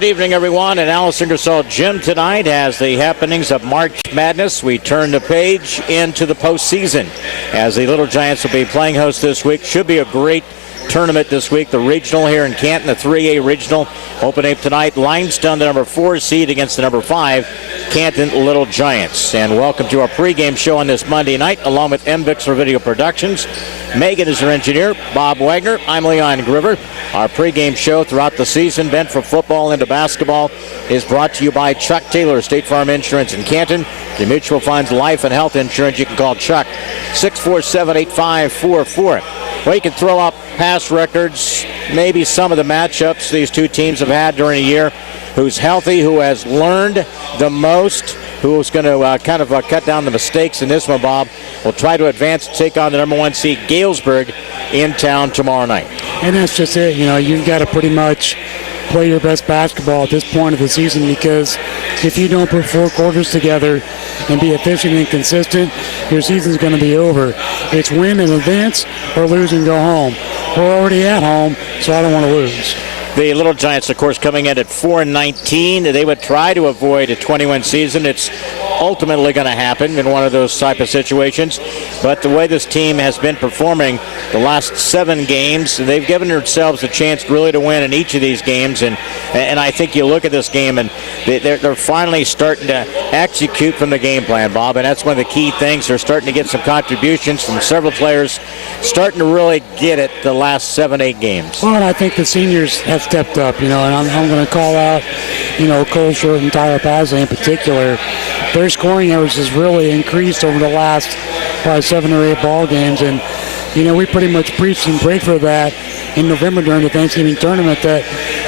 Good evening, everyone, at Alice Ingersoll Gym tonight. As the happenings of March Madness, we turn the page into the postseason, as the Little Giants will be playing host this week. Should be a great tournament this week. The regional here in Canton, the 3A regional, opening up tonight. Limestone, the number 4 seed, against the number 5, Canton Little Giants. And welcome to our pregame show on this Monday night, along with MVix for Video Productions. Megan is our engineer. Bob Wagner. I'm Leon Groover. Our pregame show throughout the season, bent from football into basketball, is brought to you by Chuck Taylor, State Farm Insurance in Canton. The mutual funds life and health insurance. You can call Chuck 647-8544. Well, you can throw up past records, maybe some of the matchups these two teams have had during a year. Who's healthy, who has learned the most, who's going to cut down the mistakes in this one, Bob. Will try to advance to take on the number 1 seed, Galesburg, in town tomorrow night. And that's just it. You know, you've got to pretty much play your best basketball at this point of the season, because if you don't put 4 quarters together and be efficient and consistent, your season's going to be over. It's win and advance or lose and go home. We're already at home, so I don't want to lose. The Little Giants, of course, coming in at 4-19. They would try to avoid a 21 season. It's ultimately going to happen in one of those type of situations. But the way this team has been performing the last 7 games, they've given themselves a chance really to win in each of these games. And I think you look at this game, and they're finally starting to execute from the game plan, Bob. And that's one of the key things. They're starting to get some contributions from several players, starting to really get it the last 7-8 games. Well, and I think the seniors have stepped up, and I'm going to call out, Cole Short and Tyler Pasley in particular. Their scoring average has really increased over the last probably 7 or 8 ball games, and we pretty much preached and prayed for that in November during the Thanksgiving tournament, that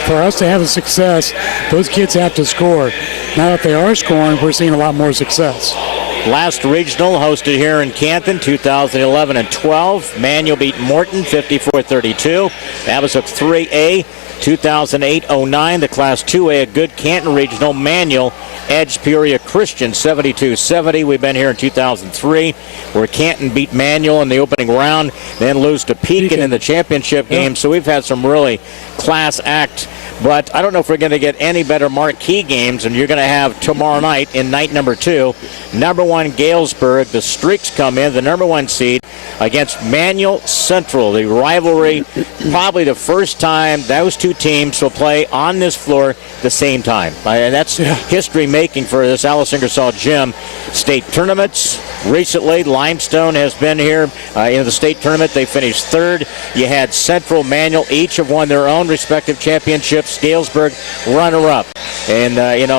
for us to have a success, those kids have to score. Now that they are scoring, we're seeing a lot more success. Last regional hosted here in Canton, 2011 and 12. Manual beat Morton 54-32. That was a 3A. 2008-09, the Class 2A, a good Canton regional. Manual edged Peoria Christian 72-70. We've been here in 2003, where Canton beat Manual in the opening round, then lose to Pekin in the championship game. So we've had some really class act. But I don't know if we're going to get any better marquee games, and you're going to have tomorrow night in night number 2. Number 1 Galesburg, the Streaks come in, the number 1 seed, against Manual Central. The rivalry, probably the first time those two teams will play on this floor the same time. And that's history making for this Alice Ingersoll Gym. State tournaments recently, Limestone has been here in the state tournament. They finished 3rd. You had Central, Manual, each have won their own respective championships. Galesburg, runner-up. And,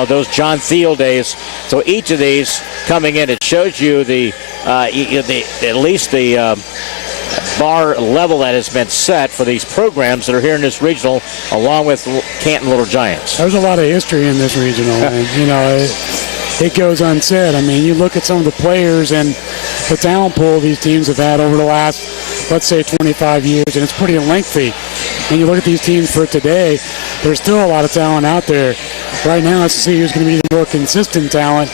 those John Thiel days. So each of these coming in, it shows you at least the bar level that has been set for these programs that are here in this regional, along with Canton Little Giants. There's a lot of history in this regional, and it goes unsaid. I mean, you look at some of the players and the talent pool these teams have had over the last, let's say, 25 years, and it's pretty lengthy. And you look at these teams for today, there's still a lot of talent out there. Right now, let's see who's going to be the more consistent talent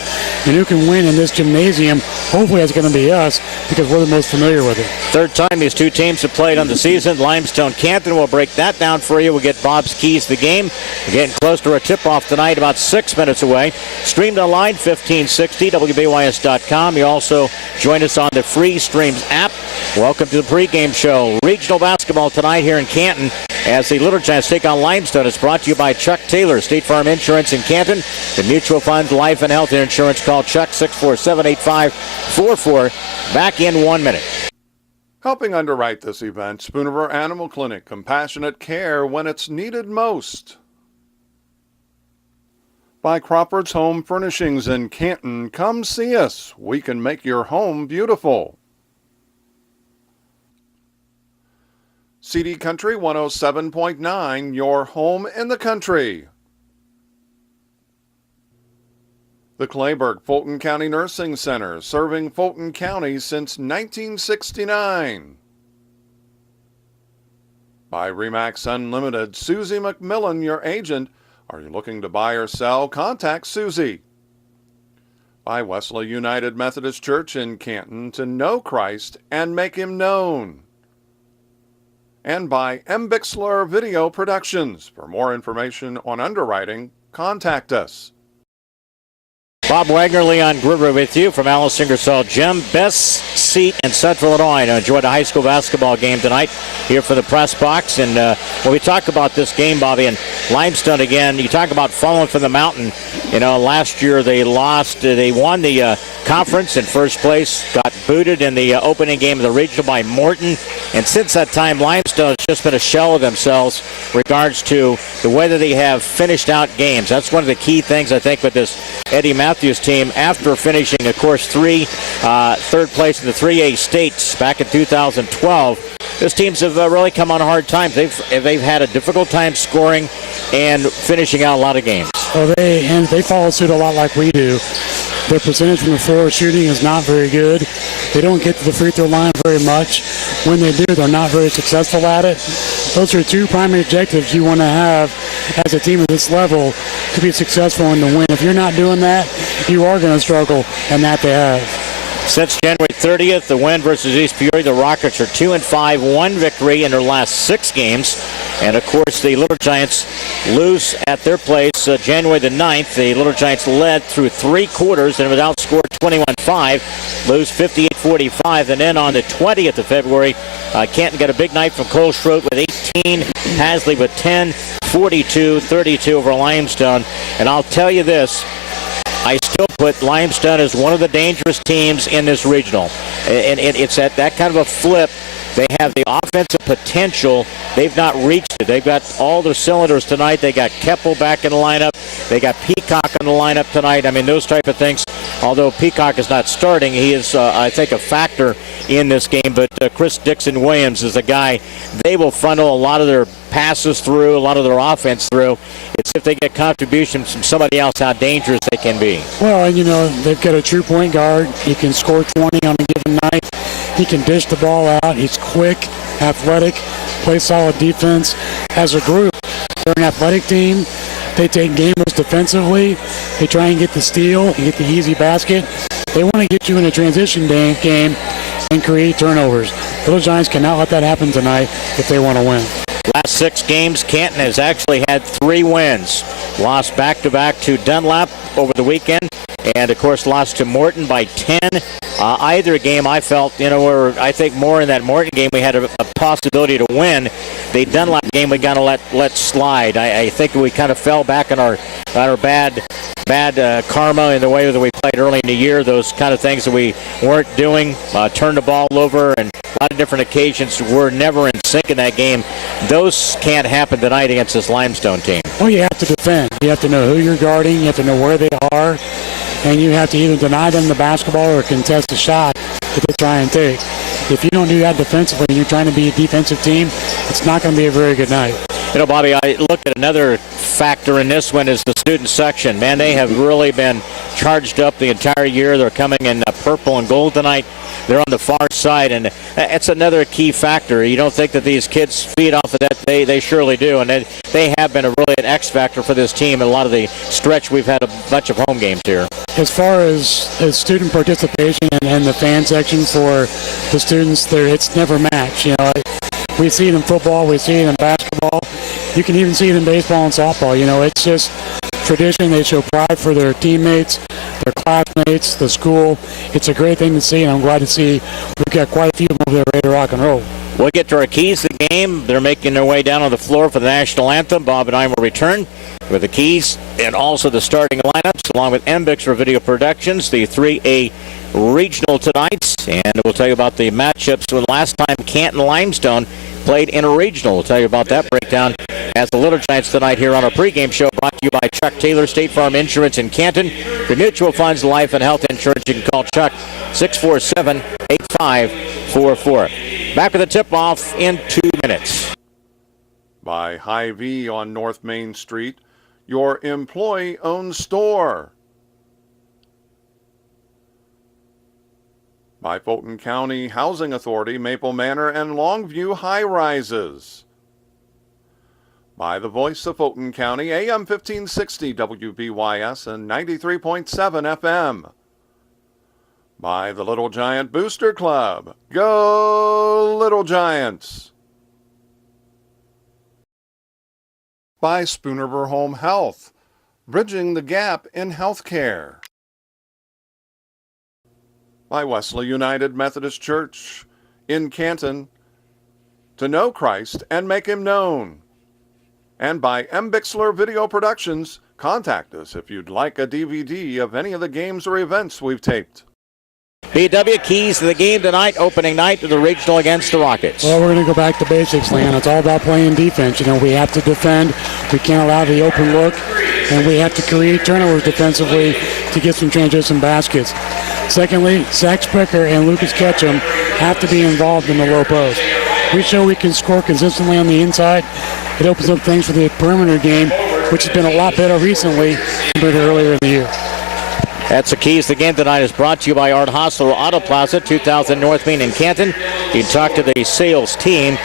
and who can win in this gymnasium. Hopefully, that's going to be us, because we're the most familiar with it. 3rd time these two teams have played on the season. Limestone Canton will break that down for you. We'll get Bob's keys to the game. We're getting close to a tip-off tonight, about 6 minutes away. Streamed online, 1560, WBYS.com. You also join us on the Free Streams app. Welcome to the pregame show. Regional basketball tonight here in Canton, as the Little Giants take on Limestone. It's brought to you by Chuck Taylor, State Farm Insurance in Canton. The mutual funds life and health insurance. Call Chuck 647-8544. Back in 1 minute. Helping underwrite this event, Spooniver Animal Clinic, compassionate care when it's needed most. By Crawford's Home Furnishings in Canton. Come see us. We can make your home beautiful. CD Country 107.9, your home in the country. The Clayburgh Fulton County Nursing Center, serving Fulton County since 1969. By Remax Unlimited, Susie McMillan, your agent. Are you looking to buy or sell? Contact Susie. By Wesley United Methodist Church in Canton, to know Christ and make Him known. and by M. Bixler Video Productions. For more information on underwriting, contact us. Bob Wagner, Leon Groover with you from Alice Ingersoll Gym. Best seat in Central Illinois to enjoy the high school basketball game tonight here for the press box. And when we talk about this game, Bobby, and Limestone again, you talk about falling from the mountain. You know, last year they lost. They won the conference in first place, got booted in the opening game of the regional by Morton. And since that time, Limestone has just been a shell of themselves regards to the way that they have finished out games. That's one of the key things, I think, with this Eddie Matthews team. After finishing, of course, third place in the 3A states back in 2012, those teams have really come on hard times. They've had a difficult time scoring and finishing out a lot of games. Well, they follow suit a lot like we do. Their percentage from the floor shooting is not very good. They don't get to the free throw line very much. When they do, they're not very successful at it. Those are two primary objectives you want to have as a team at this level to be successful and to win. If you're not doing that, you are going to struggle, and that they have. Since January 30th, the win versus East Peoria, the Rockets are 2-5, one victory in their last 6 games. And, of course, the Little Giants lose at their place January the 9th. The Little Giants led through 3 quarters and was outscored 21-5, lose 58-45. And then on the 20th of February, Canton got a big night from Cole Schroed with 18, Hasley with 10, 42-32 over Limestone. And I'll tell you this, I still put Limestone as one of the dangerous teams in this regional. And it's at that kind of a flip. They have the offensive potential. They've not reached it. They've got all their cylinders tonight. They got Keppel back in the lineup. They got Peacock in the lineup tonight. I mean, those type of things. Although Peacock is not starting, he is, I think, a factor in this game. But Chris Dixon-Williams is a guy. They will funnel a lot of their passes through, a lot of their offense through. It's if they get contributions from somebody else, how dangerous they can be. Well, and, you know, they've got a true point guard. He can score 20 on a given night. He can dish the ball out. He's quick, athletic, plays solid defense. As a group, they're an athletic team. They take gamers defensively. They try and get the steal and get the easy basket. They want to get you in a transition game and create turnovers. The Little Giants cannot let that happen tonight if they want to win. Last 6 games, Canton has actually had 3 wins. Lost back-to-back to Dunlap over the weekend, and, of course, lost to Morton by 10. Either game I felt, I think more in that Morton game we had a possibility to win. The Dunlap game we got to let slide. I think we kind of fell back on our bad karma in the way that we played early in the year. Those kind of things that we weren't doing, turned the ball over, and a lot of different occasions. We're never in sync in that game. Those can't happen tonight against this Limestone team. Well, you have to defend. You have to know who you're guarding. You have to know where they are. And you have to either deny them the basketball or contest the shot that they try and take. If you don't do that defensively and you're trying to be a defensive team, it's not going to be a very good night. You know, Bobby, I look at another factor in this one is the student section. Man, they have really been charged up the entire year. They're coming in purple and gold tonight. They're on the far side, and it's another key factor. You don't think that these kids feed off of that. They surely do, and they have been really an X factor for this team. And a lot of the stretch, we've had a bunch of home games here. As far as student participation and the fan section for the students, it's never matched. You know, we see it in football, we see it in basketball. You can even see it in baseball and softball. You know, it's just tradition. They show pride for their teammates, their classmates, the school. It's a great thing to see, and I'm glad to see we've got quite a few of them over there ready to rock and roll. We'll get to our keys to the game. They're making their way down on the floor for the national anthem. Bob and I will return with the keys and also the starting lineups, along with MBix for Video Productions, the 3A regional tonight. And we'll tell you about the matchups when last time Canton Limestone played in a regional. We'll tell you about that breakdown as the Little Giants tonight here on our pregame show, brought to you by Chuck Taylor, State Farm Insurance in Canton. For mutual funds, life, and health insurance, you can call Chuck 647-8544. Back with the tip-off in 2 minutes. By Hy-Vee on North Main Street, your employee-owned store. By Fulton County Housing Authority, Maple Manor and Longview High Rises. By the voice of Fulton County, AM 1560 WBYS and 93.7 FM. By the Little Giant Booster Club. Go Little Giants! By Spoonerver Home Health, bridging the gap in healthcare. By Wesley United Methodist Church in Canton, to know Christ and make him known. And by M. Bixler Video Productions, contact us if you'd like a DVD of any of the games or events we've taped. BW keys to the game tonight, opening night of the regional against the Rockets. Well, we're going to go back to basics, Leon. It's all about playing defense. You know, we have to defend. We can't allow the open look, and we have to create turnovers defensively to get some transition baskets. Secondly, Zach Spricker and Lucas Ketchum have to be involved in the low post. We show we can score consistently on the inside. It opens up things for the perimeter game, which has been a lot better recently compared to earlier in the year. That's the keys. The game tonight is brought to you by Art Hostler Auto Plaza, 2000 North Main in Canton. You can talk to the sales team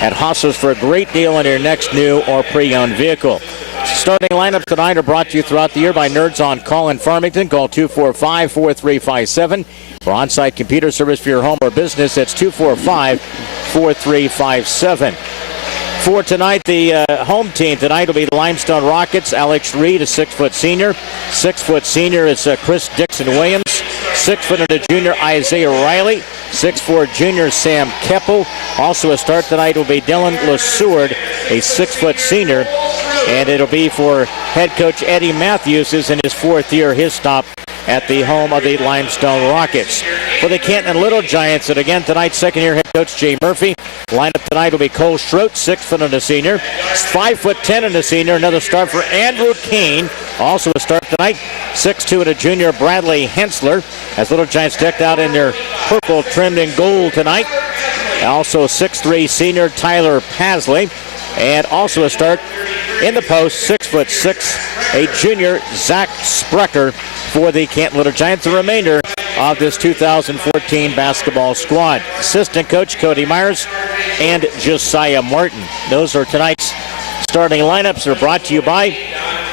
at Hostler's for a great deal on your next new or pre-owned vehicle. Starting lineups tonight are brought to you throughout the year by Nerds on Call in Farmington. Call 245-4357. For on-site computer service for your home or business, that's 245-4357. For tonight, the home team tonight will be the Limestone Rockets. Alex Reed, a 6-foot senior. 6-foot senior is Chris Dixon-Williams. 6-foot and a junior, Isaiah Riley. 6'4" junior, Sam Keppel. Also a start tonight will be Dylan LeSeward, a 6-foot senior. And it'll be for head coach Eddie Matthews, who's in his 4th year, his stop at the home of the Limestone Rockets. For the Canton Little Giants, and again tonight, second-year head coach Jay Murphy. Lineup tonight will be Cole Schroet, 6' and a senior. 5'10" and a senior. Another start for Andrew Kane. Also a start tonight, 6'2" and a junior, Bradley Hensler. As Little Giants decked out in their purple trimmed in gold tonight. Also 6'3" senior, Tyler Pasley. And also a start in the post, 6'6", a junior, Zach Sprecher, for the Canton Little Giants. The remainder of this 2014 basketball squad. Assistant coach Cody Myers and Josiah Martin. Those are tonight's starting lineups. They're brought to you by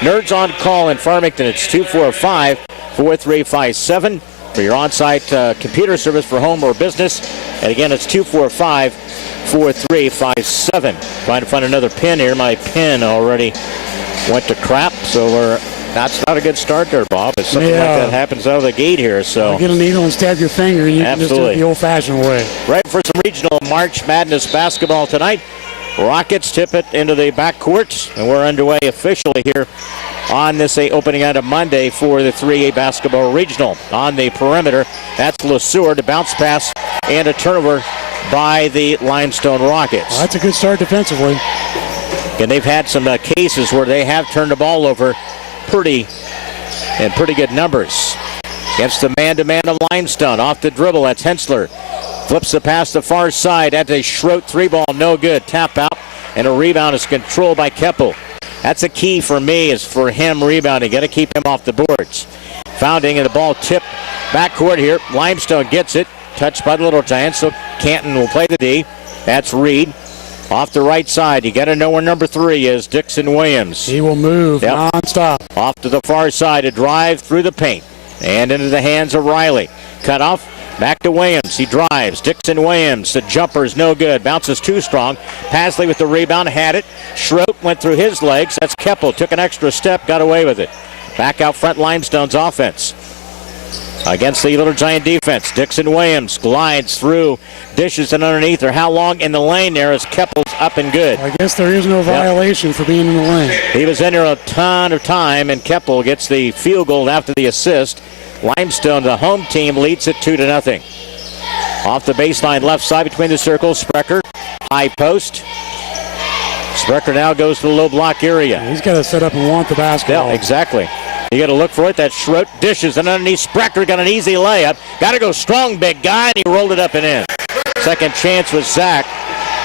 Nerds on Call in Farmington. It's 245-4357 for your on-site computer service for home or business. And again, it's 245-4357. Trying to find another pin here. My pin already went to crap, so that's not a good start there, Bob. It's something like that happens out of the gate here. So get a needle and stab your finger, and you can just do it the old-fashioned way. Right for some regional March Madness basketball tonight. Rockets tip it into the backcourt, and we're underway officially here on this opening night of Monday for the 3A basketball regional. On the perimeter, that's LeSeward, a bounce pass and a turnover by the Limestone Rockets. Well, that's a good start defensively. And they've had some cases where they have turned the ball over pretty good numbers. Against the man-to-man of Limestone. Off the dribble, that's Hensler. Flips the pass to the far side. That's a Schroet 3-ball, no good. Tap out, and a rebound is controlled by Keppel. That's a key for me, is for him rebounding. Got to keep him off the boards. Founding, and the ball tip backcourt here. Limestone gets it. Touched by the Little Giants, so Canton will play the D. That's Reed. Off the right side, you got to know where number 3 is, Dixon-Williams. He will move nonstop. Off to the far side, a drive through the paint. And into the hands of Riley. Cut off, back to Williams. He drives. Dixon-Williams, the jumper's no good. Bounces too strong. Pasley with the rebound, had it. Schroet went through his legs. That's Keppel, took an extra step, got away with it. Back out front, Limestone's offense. Against the Little Giant defense, Dixon-Williams glides through, dishes it underneath her. How long in the lane there is Keppel's up and good. I guess there is no violation for being in the lane. He was in there a ton of time, and Keppel gets the field goal after the assist. Limestone, the home team, leads it 2-0. Off the baseline left side between the circles, Sprecher, high post. Sprecher now goes to the low block area. He's got to set up and want the basketball. Yeah, exactly. You got to look for it. That Schroet dishes, and underneath Sprecher got an easy layup. Got to go strong, big guy, and he rolled it up and in. Second chance with Zach.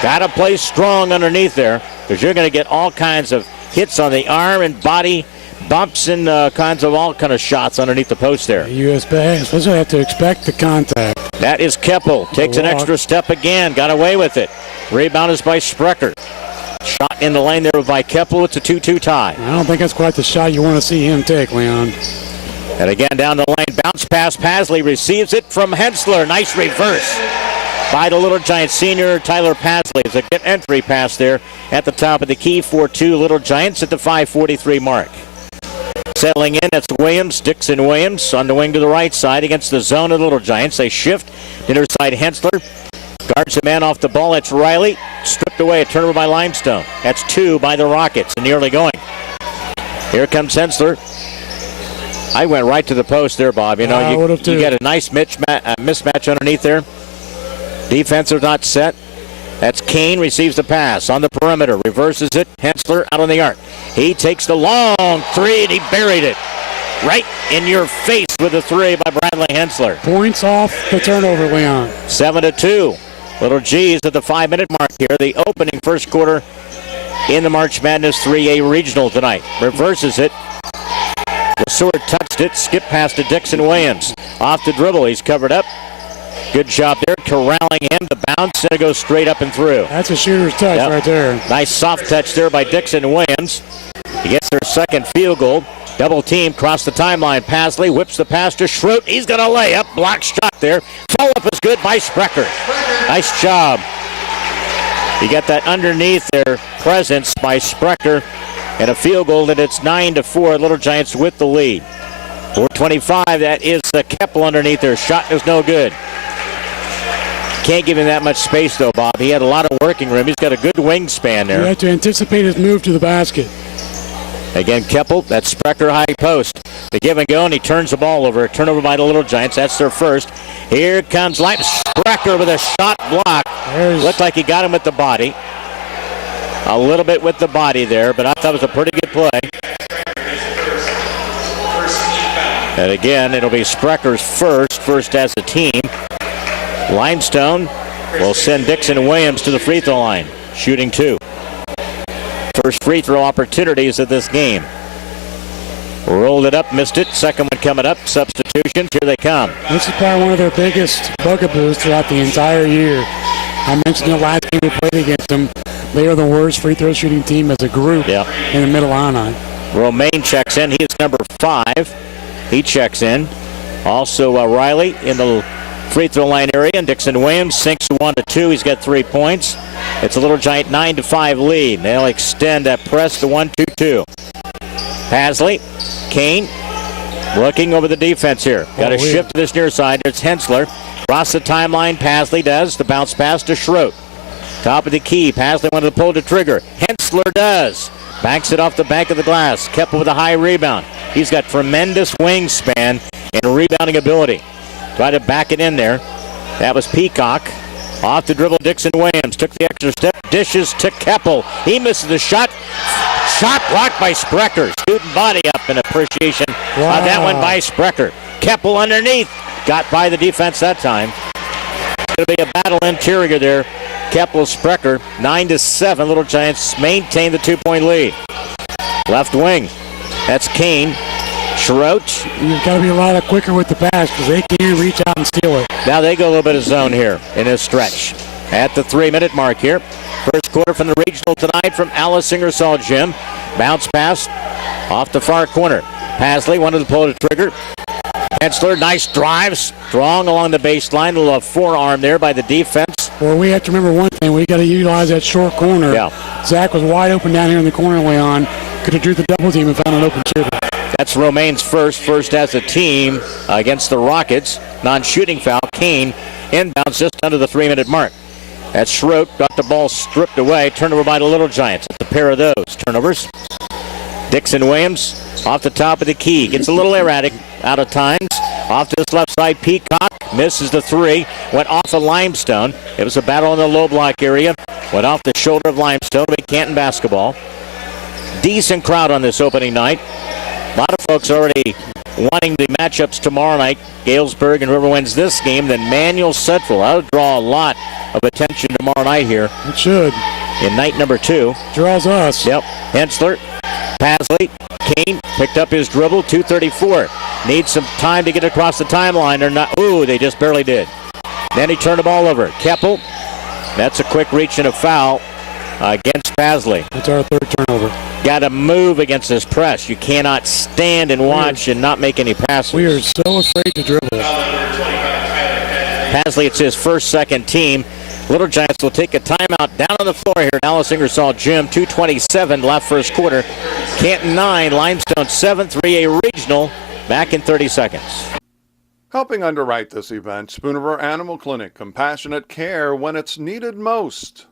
Got to play strong underneath there, because you're going to get all kinds of hits on the arm and body, bumps and all kinds of shots underneath the post there. You especially have to expect the contact. That is Keppel. Takes an extra step again. Got away with it. Rebound is by Sprecher. Shot in the lane there by Keppel. It's a 2-2 tie. I don't think that's quite the shot you want to see him take, Leon. And again down the lane, bounce pass. Pasley receives it from Hensler. Nice reverse. by the Little Giants senior, Tyler Pasley. It's a good entry pass there at the top of the key for 2 Little Giants at the 5:43 mark. Settling in, that's Williams, Dixon Williams on the wing to the right side against the zone of the Little Giants. They shift. Inner side, Hensler guards the man off the ball. That's Riley. Stripped away, a turnover by Limestone. That's 2 by the Rockets in the early going. Here comes Hensler. I went right to the post there, Bob. You know, you get a nice mismatch underneath there. Defense is not set. That's Kane, receives the pass on the perimeter, reverses it. Hensler out on the arc. He takes the long 3 and he buried it right in your face with a 3 by Bradley Hensler. Points off the turnover, Leon. 7-2. Little G's at the 5-minute mark here. The opening first quarter in the March Madness 3A Regional tonight. Reverses it. Sword touched it. Skip pass to Dixon Williams. Off the dribble. He's covered up. Good job there, corralling him. The bounce, and it goes straight up and through. That's a shooter's touch right there. Nice soft touch there by Dixon Williams. He gets their second field goal. Double team, cross the timeline. Pasley whips the pass to Schroet. He's going to lay up. Block shot there. Follow-up is good by Sprecher. Nice job. You got that underneath their presence by Sprecher. And a field goal, and it's 9-4. Little Giants with the lead. 4:25, that is Keppel underneath there. Shot is no good. Can't give him that much space, though, Bob. He had a lot of working room. He's got a good wingspan there. You have to anticipate his move to the basket. Again, Keppel, that's Sprecher high post. They give and go, and he turns the ball over. A turnover by the Little Giants. That's their first. Here comes Sprecher with a shot block. Looked like he got him with the body. A little bit with the body there, but I thought it was a pretty good play. And again, it'll be Sprecher's first as a team. Limestone will send Dixon Williams to the free throw line, shooting 2. First free throw opportunities of this game. Rolled it up, missed it. Second one coming up. Substitutions, here they come. This is probably one of their biggest bugaboos throughout the entire year. I mentioned the last game we played against them. They are the worst free throw shooting team as a group in the Mid Illini. Romaine checks in. He is number 5. He checks in. Also Riley in the free throw line area, and Dixon Williams sinks 1-2. He's got 3 points. It's a Little Giant 9-5 lead. They'll extend that press to 1-2-2. Pasley, Kane, looking over the defense here. Got to shift to this near side. It's Hensler. Cross the timeline. Pasley does. The bounce pass to Schroet. Top of the key. Pasley wanted to pull the trigger. Hensler does. Banks it off the back of the glass. Keppel with a high rebound. He's got tremendous wingspan and rebounding ability. Try to back it in there. That was Peacock. Off the dribble, Dixon Williams took the extra step. Dishes to Keppel. He misses the shot. Shot blocked by Sprecher. Student body up in appreciation of that one by Sprecher. Keppel underneath. Got by the defense that time. It's going to be a battle interior there. Keppel, Sprecher, 9-7. Little Giants maintain the 2-point lead. Left wing. That's Kane. Schroet. You've got to be a lot quicker with the pass because they can reach out and steal it. Now they go a little bit of zone here in this stretch. At the 3-minute mark here. First quarter from the regional tonight from Alice Ingersoll Gym. Bounce pass off the far corner. Pasley wanted to pull the trigger. Hensler, nice drive. Strong along the baseline. A little forearm there by the defense. Well, we have to remember one thing. We got to utilize that short corner. Yeah. Zach was wide open down here in the corner, Leon. Could have drew the double team and found an open shooter. That's Romaine's first as a team against the Rockets. Non-shooting foul. Kane inbounds just under the 3-minute mark. That's Schroet. Got the ball stripped away. Turnover by the Little Giants. It's a pair of those turnovers. Dixon Williams off the top of the key. Gets a little erratic out of times. Off to this left side, Peacock misses the 3. Went off of Limestone. It was a battle in the low block area. Went off the shoulder of Limestone. We Canton basketball. Decent crowd on this opening night. A lot of folks already wanting the matchups tomorrow night. Galesburg and River wins this game. Then Manual Central. That'll draw a lot of attention tomorrow night here. It should. In night number 2. Draws us. Yep. Hensler. Pasley. Kane picked up his dribble. 2:34. Needs some time to get across the timeline. Or not. Ooh, they just barely did. Then he turned the ball over. Keppel. That's a quick reach and a foul against Pasley. That's our 3rd turnover. Got to move against this press. You cannot stand and watch and not make any passes. We are so afraid to dribble. Pasley, it's his first, second team. Little Giants will take a timeout down on the floor here at Alice Ingersoll Gym. 2:27 left first quarter. Canton 9, Limestone 7, 3A Regional. Back in 30 seconds. Helping underwrite this event, Spooner Animal Clinic, compassionate care when it's needed most.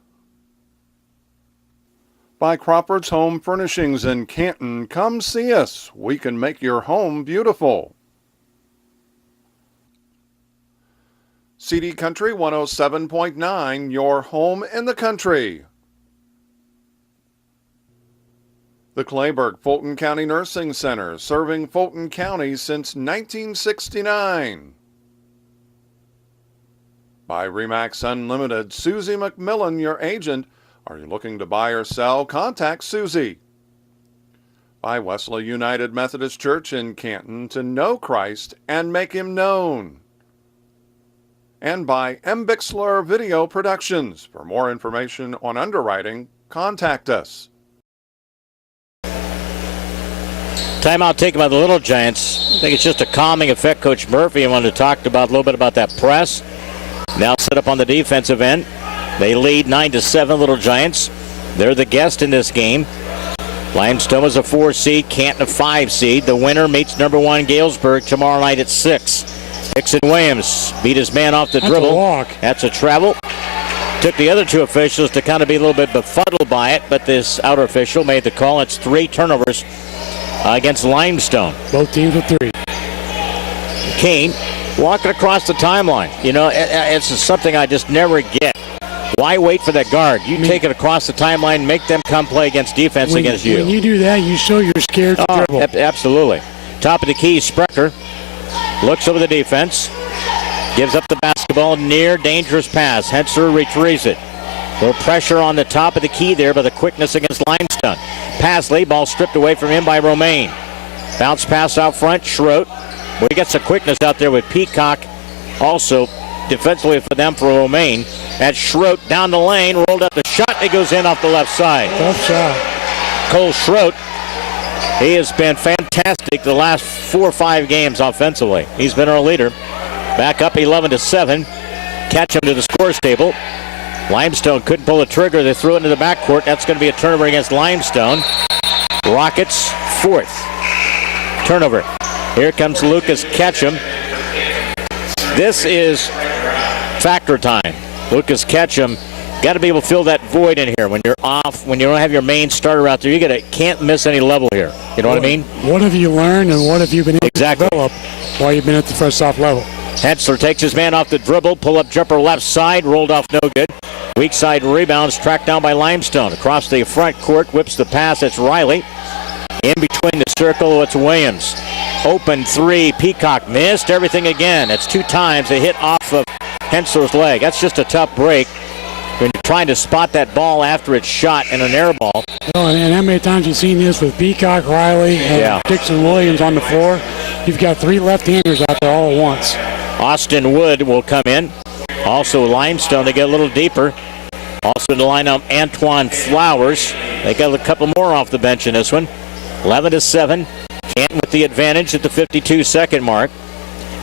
By Crawford's Home Furnishings in Canton, come see us. We can make your home beautiful. CD Country 107.9, your home in the country. The Clayburgh Fulton County Nursing Center, serving Fulton County since 1969. By Remax Unlimited, Susie McMillan, your agent. Are you looking to buy or sell? Contact Susie. By Wesley United Methodist Church in Canton, to know Christ and make him known. And by M. Bixler Video Productions. For more information on underwriting, contact us. Timeout taken by the Little Giants. I think it's just a calming effect. Coach Murphy wanted to talk about a little bit about that press. Now set up on the defensive end. They lead 9-7, Little Giants. They're the guest in this game. Limestone is a 4 seed, Canton a 5 seed. The winner meets number 1 Galesburg tomorrow night at 6. Dixon Williams beat his man off the dribble. That's a walk. That's a travel. Took the other 2 officials to kind of be a little bit befuddled by it, but this outer official made the call. It's 3 turnovers against Limestone. Both teams with 3. Kane walking across the timeline. You know, it's something I just never get. Why wait for that guard? You take it across the timeline, make them come play against defense against you. When you do that, you show you're scared to dribble. Absolutely. Top of the key, Sprecher looks over the defense, gives up the basketball, near dangerous pass. Hensler retrieves it. A little pressure on the top of the key there by the quickness against Limestone. Pasley, ball stripped away from him by Romaine. Bounce pass out front, Schroet. Well, he gets the quickness out there with Peacock. Also, defensively for them for Romaine. That's Schroet down the lane, rolled up the shot. It goes in off the left side. Tough shot. Cole Schroet, he has been fantastic the last 4 or 5 games offensively. He's been our leader. Back up 11-7. Catch him to the scores table. Limestone couldn't pull the trigger. They threw it into the backcourt. That's going to be a turnover against Limestone. Rockets 4th turnover. Here comes Lucas Ketchum. This is factor time. Lucas Ketchum got to be able to fill that void in here when you're off, when you don't have your main starter out there. Can't miss any level here. You know what I mean? What have you learned and what have you been able to develop while you've been at the first off level? Hensler takes his man off the dribble, pull-up jumper left side, rolled off no good. Weak side rebounds tracked down by Limestone. Across the front court, whips the pass. It's Riley. In between the circle, it's Williams. Open 3, Peacock missed everything again. It's 2 times a hit off of Hensler's leg. That's just a tough break when you're trying to spot that ball after it's shot in an air ball. Oh, and how many times you've seen this with Peacock, Riley, and Dixon Williams on the floor? You've got 3 left-handers out there all at once. Austin Wood will come in. Also Limestone, they get a little deeper. Also in the lineup, Antoine Flowers. They got a couple more off the bench in this one. 11-7. Canton with the advantage at the 52-second mark.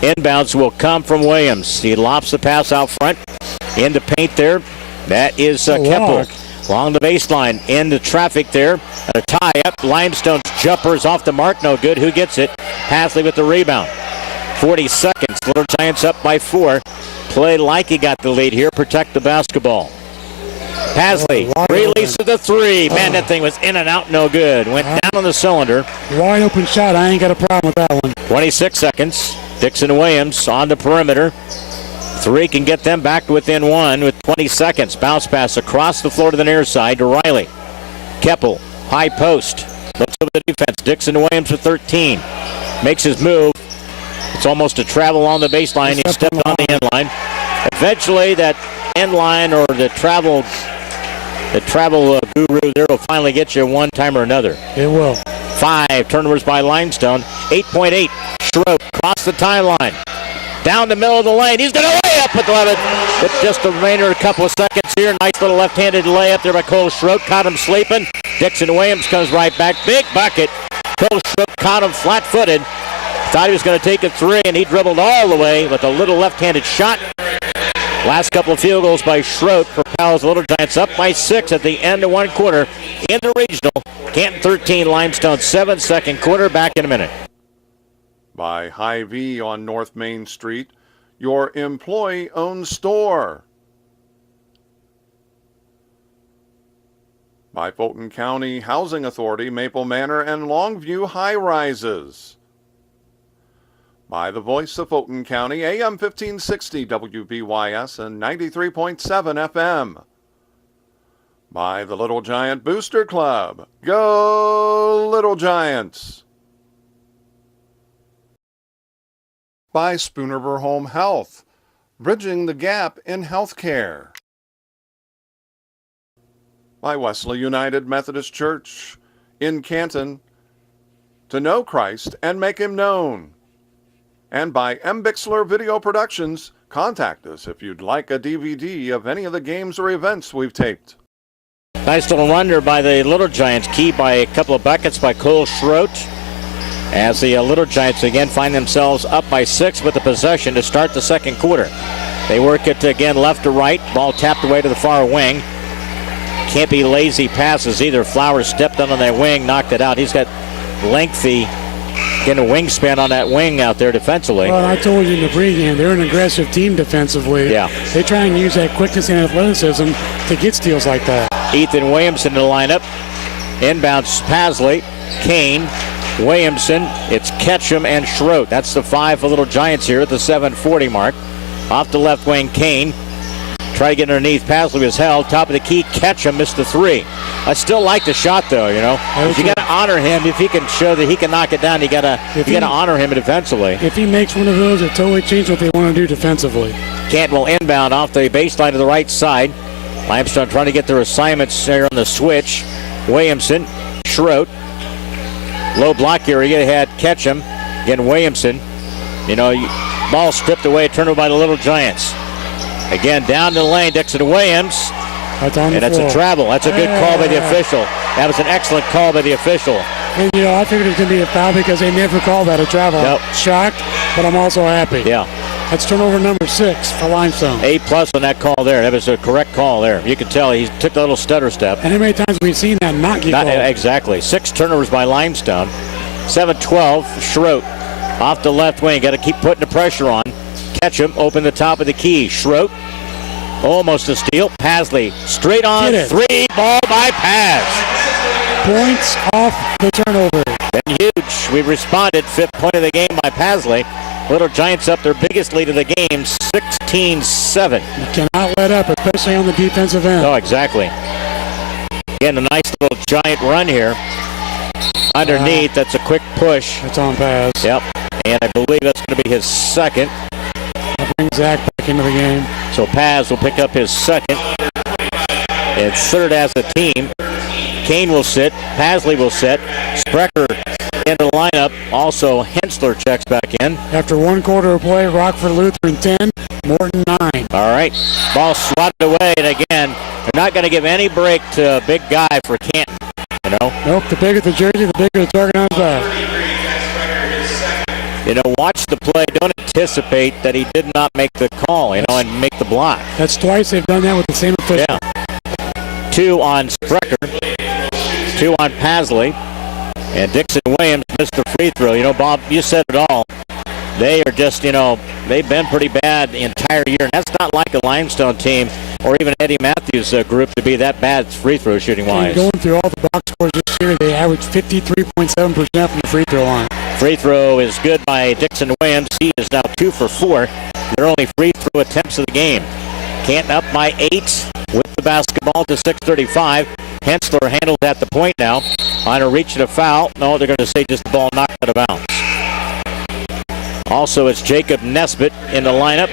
Inbounds will come from Williams. He lops the pass out front. In the paint there. That is Keppel. Along the baseline. In the traffic there. A tie-up. Limestone's jumper is off the mark. No good. Who gets it? Pasley with the rebound. 40 seconds. Little Giants up by 4. Play like he got the lead here. Protect the basketball. Pasley releases the 3. Man, that thing was in and out, no good. Went down on the cylinder. Wide open shot. I ain't got a problem with that one. 26 seconds. Dixon Williams on the perimeter. 3 can get them back to within 1 with 20 seconds. Bounce pass across the floor to the near side to Riley. Keppel, high post. Looks over the defense. Dixon Williams with 13. Makes his move. It's almost a travel on the baseline. He stepped on the end line. Eventually, that end line or the travel guru there will finally get you one time or another. It will. 5 turnovers by Limestone. 8.8. Schroet across the timeline. Down the middle of the lane. He's going to lay up with 11. With just the remainder of a couple of seconds here. Nice little left-handed layup there by Cole Schroet. Caught him sleeping. Dixon Williams comes right back. Big bucket. Cole Schroet caught him flat-footed. Thought he was going to take a 3, and he dribbled all the way with a little left-handed shot. Last couple of field goals by Schroet propels Little Giants up by 6 at the end of one quarter in the regional. Canton 13, Limestone 7, second quarter. Back in a minute. By Hy-Vee on North Main Street, your employee-owned store. By Fulton County Housing Authority, Maple Manor and Longview High Rises. By the voice of Fulton County, AM 1560 WBYS and 93.7 FM. By the Little Giant Booster Club. Go Little Giants! By Spoonerver Home Health, bridging the gap in healthcare. By Wesley United Methodist Church in Canton, to know Christ and make him known. And by M. Bixler Video Productions, contact us if you'd like a DVD of any of the games or events we've taped. Nice little run there by the Little Giants, key by a couple of buckets by Cole Schroet. As the Little Giants again find themselves up by 6 with the possession to start the second quarter. They work it again left to right. Ball tapped away to the far wing. Can't be lazy passes either. Flowers stepped on that wing, knocked it out. He's got lengthy, getting a wingspan on that wing out there defensively. Well, I told you in the pregame, they're an aggressive team defensively. Yeah. They try and use that quickness and athleticism to get steals like that. Ethan Williamson in the lineup. Inbounds Pasley, Kane, Williamson. It's Ketchum and Schroet. That's the 5 for Little Giants here at the 7:40 mark. Off the left wing, Kane. Try to get underneath. Pasley was held. Top of the key, Ketchum missed the 3. I still like the shot, though, you know. You got to honor him. If he can show that he can knock it down, you got to honor him defensively. If he makes one of those, it totally changes what they want to do defensively. Canton will inbound off the baseline to the right side. Limestone trying to get their assignments there on the switch. Williamson, Schroet. Low block area had Ketchum. Again, Williamson. You know, ball stripped away, turnover by the Little Giants. Again, down the lane, Dixon Williams. That's on the and it's floor. A travel. That's a good call by the official. That was an excellent call by the official. And, you know, I figured it was going to be a foul because they never call that a travel. Nope. I'm shocked, but I'm also happy. Yeah. That's turnover number 6 for Limestone. A+ on that call there. That was a correct call there. You can tell he took a little stutter step. And how many times we've seen that not get called? Exactly. 6 turnovers by Limestone. 7-12, Schroet. Off the left wing. Got to keep putting the pressure on. Ketchum open the top of the key. Schroet. Almost a steal. Pasley straight on 3. Ball by Paz. Points off the turnover. Been huge. We responded. 5th point of the game by Pasley. Little Giants up their biggest lead of the game, 16-7. You cannot let up, especially on the defensive end. Oh, exactly. Again, a nice little Giant run here. Underneath, that's a quick push. It's on Paz. Yep. And I believe that's going to be his second. I'll bring Zach back into the game. So Paz will pick up his second. And third as a team. Kane will sit. Pasley will sit. Sprecher in the lineup. Also, Hensler checks back in. After one quarter of play, Rockford Lutheran 10, Morton 9. All right. Ball swatted away. And again, they're not going to give any break to a big guy for Canton. You know? Nope, the bigger the jersey, the bigger the target on his back. You know, watch the play. Don't anticipate that he did not make the call, you know, and make the block. That's twice they've done that with the same official. Yeah. 2 on Sprecher. 2 on Pasley. And Dixon Williams missed the free throw. You know, Bob, you said it all. They are just, you know, they've been pretty bad the entire year. And that's not like a Limestone team or even Eddie Matthews' group to be that bad free throw shooting-wise. Going through all the box scores this year, they averaged 53.7% from the free throw line. Free throw is good by Dixon Williams. He is now 2 for 4. Their only free throw attempts of the game. Canton up by 8 with the basketball to 6:35. Hensler handled at the point now. On a reach and a foul. No, they're going to say just the ball knocked out of bounds. Also, it's Jacob Nesbitt in the lineup.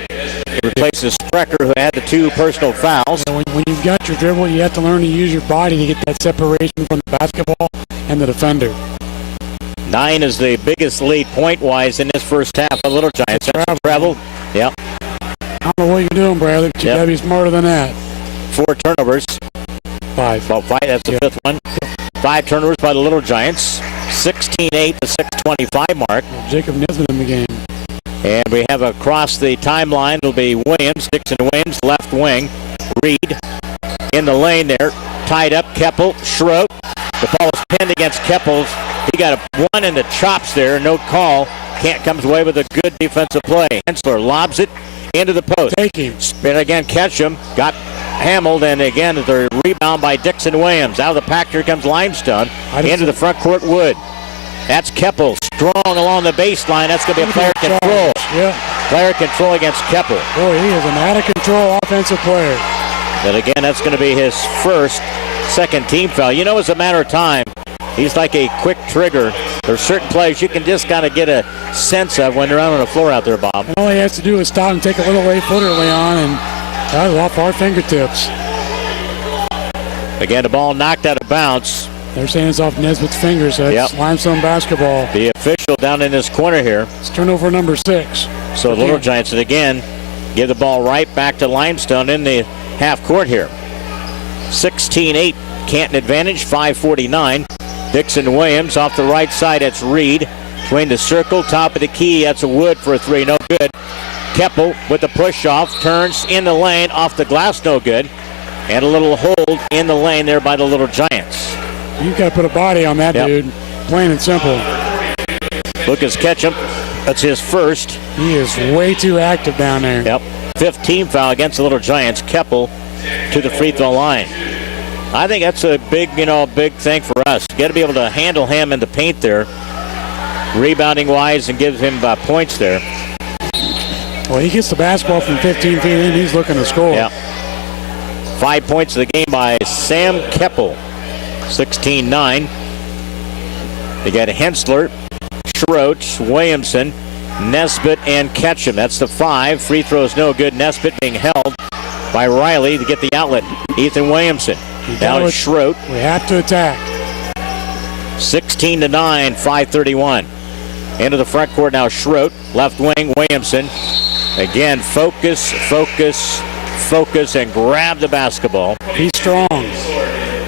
He replaces Sprecher, who had the 2 personal fouls. When you've got your dribble, you have to learn to use your body to get that separation from the basketball and the defender. 9 is the biggest lead point-wise in this first half of Little Giants. That's travel. Yep. I don't know what you're doing, Bradley, but you got to be smarter than that. 4 turnovers. 5. Well, 5, that's the 5th one. 5 turnovers by the Little Giants. 16-8 to 6:25 mark. Jacob Nesbitt in the game. And we have across the timeline, it'll be Williams, Dixon Williams, left wing. Reed in the lane there, tied up. Keppel, Schroet. The ball is pinned against Keppel. He got a one in the chops there, no call. Kent comes away with a good defensive play. Hensler lobs it into the post. Take him. Spin again, Ketchum. Got hammered, and again, the rebound by Dixon Williams. Out of the pack, here comes Limestone. Into the front court, Wood. That's Keppel, strong along the baseline. That's going to be a player control. Yeah. Player control against Keppel. Boy, he is an out-of-control offensive player. But again, that's going to be his first second team foul. You know, it's a matter of time. He's like a quick trigger. There's certain plays you can just kind of get a sense of when they're out on the floor out there, Bob. And all he has to do is stop and take a little 8-footer, Leon, and that was off our fingertips. Again, the ball knocked out of bounds. They're saying it's off Nesbitt's fingers. So it's Limestone basketball. The official down in this corner here. It's turnover number 6. So the Little Giants, again, give the ball right back to Limestone in the half court here. 16-8, Canton advantage, 5:49. Dixon Williams off the right side. That's Reed. Between the circle, top of the key. That's a Wood for a three. No good. Keppel with the push off. Turns in the lane. Off the glass. No good. And a little hold in the lane there by the Little Giants. You've got to put a body on that dude. Plain and simple. Lucas Ketchum. That's his first. He is way too active down there. Yep. 15 foul against the Little Giants. Keppel to the free throw line. I think that's a big, big thing for us. You got to be able to handle him in the paint there, rebounding wise, and give him points there. Well, he gets the basketball from 15 feet in. He's looking to score. Yeah. 5 points of the game by Sam Keppel. 16-9. They got Hensler, Schroet, Williamson, Nesbitt, and Ketchum. That's the 5. Free throws no good. Nesbitt being held by Riley to get the outlet. Ethan Williamson. Now it's Schroet. We have to attack. 16-9, 5:31. Into the front court now, Schroet. Left wing, Williamson. Again, focus, and grab the basketball. He's strong.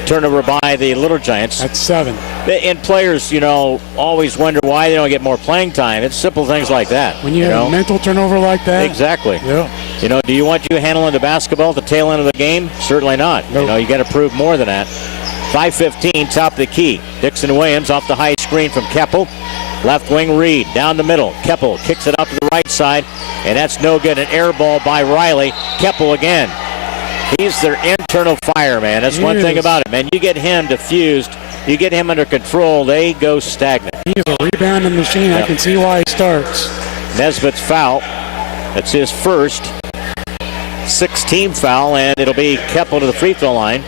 Turnover by the Little Giants. That's 7. And players, always wonder why they don't get more playing time. It's simple things like that. When you have a mental turnover like that. Exactly. Yeah. Do you want you handling the basketball at the tail end of the game? Certainly not. Nope. You got to prove more than that. 5:15, top of the key. Dixon Williams off the high screen from Keppel. Left wing Reed, down the middle. Keppel kicks it out to the right side, and that's no good. An air ball by Riley. Keppel again. He's their internal fireman. That's one thing about it, man. You get him diffused, you get him under control, they go stagnant. He's a rebounding machine. Yep. I can see why he starts. Nesbitt's foul. That's his first. 16 foul, and it'll be Keppel to the free throw line.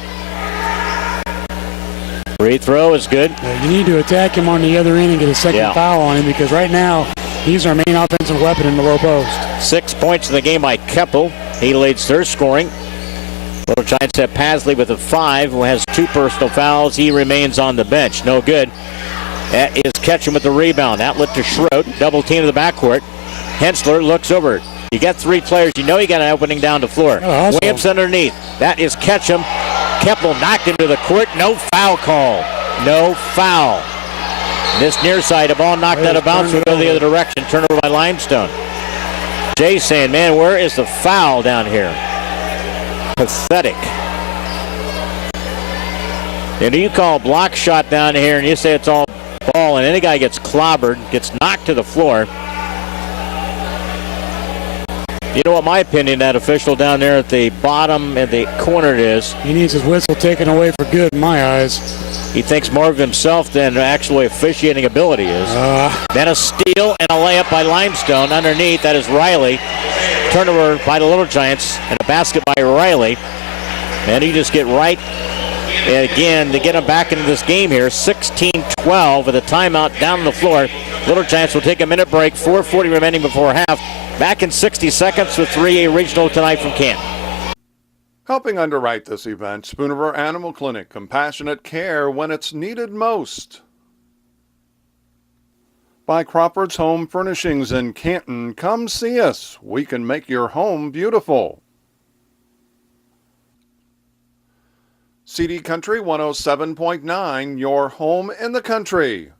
Free throw is good. Yeah, you need to attack him on the other end and get a second foul on him, because right now he's our main offensive weapon in the low post. 6 points in the game by Keppel. He leads their scoring. Little Giants have Pasley with a 5, who has 2 personal fouls. He remains on the bench. No good. That is Ketchum with the rebound. Outlet to Schroet. Double team to the backcourt. Hensler looks over. You got 3 players. You know you got an opening down the floor. Awesome. Williams underneath. That is Ketchum. Keppel knocked into the court. No foul call. No foul. This near side, a ball knocked out of bounds. Will go the other direction. Turnover by Limestone. Jay saying, man, where is the foul down here? Pathetic. And you call a block shot down here and you say it's all ball, and any guy gets clobbered, gets knocked to the floor. You know what my opinion, that official down there at the bottom at the corner is? He needs his whistle taken away for good in my eyes. He thinks more of himself than actually officiating ability is. Then a steal and a layup by Limestone underneath. That is Riley. Turnover by the Little Giants and a basket by Riley. And you just get right again to get him back into this game here. 16-12 with a timeout down on the floor. Little Giants will take a minute break. 4:40 remaining before half. Back in 60 seconds with 3A Regional tonight from Canton. Helping underwrite this event, Spoonerville Animal Clinic, compassionate care when it's needed most. By Crawford's Home Furnishings in Canton, come see us. We can make your home beautiful. CD Country 107.9, your home in the country.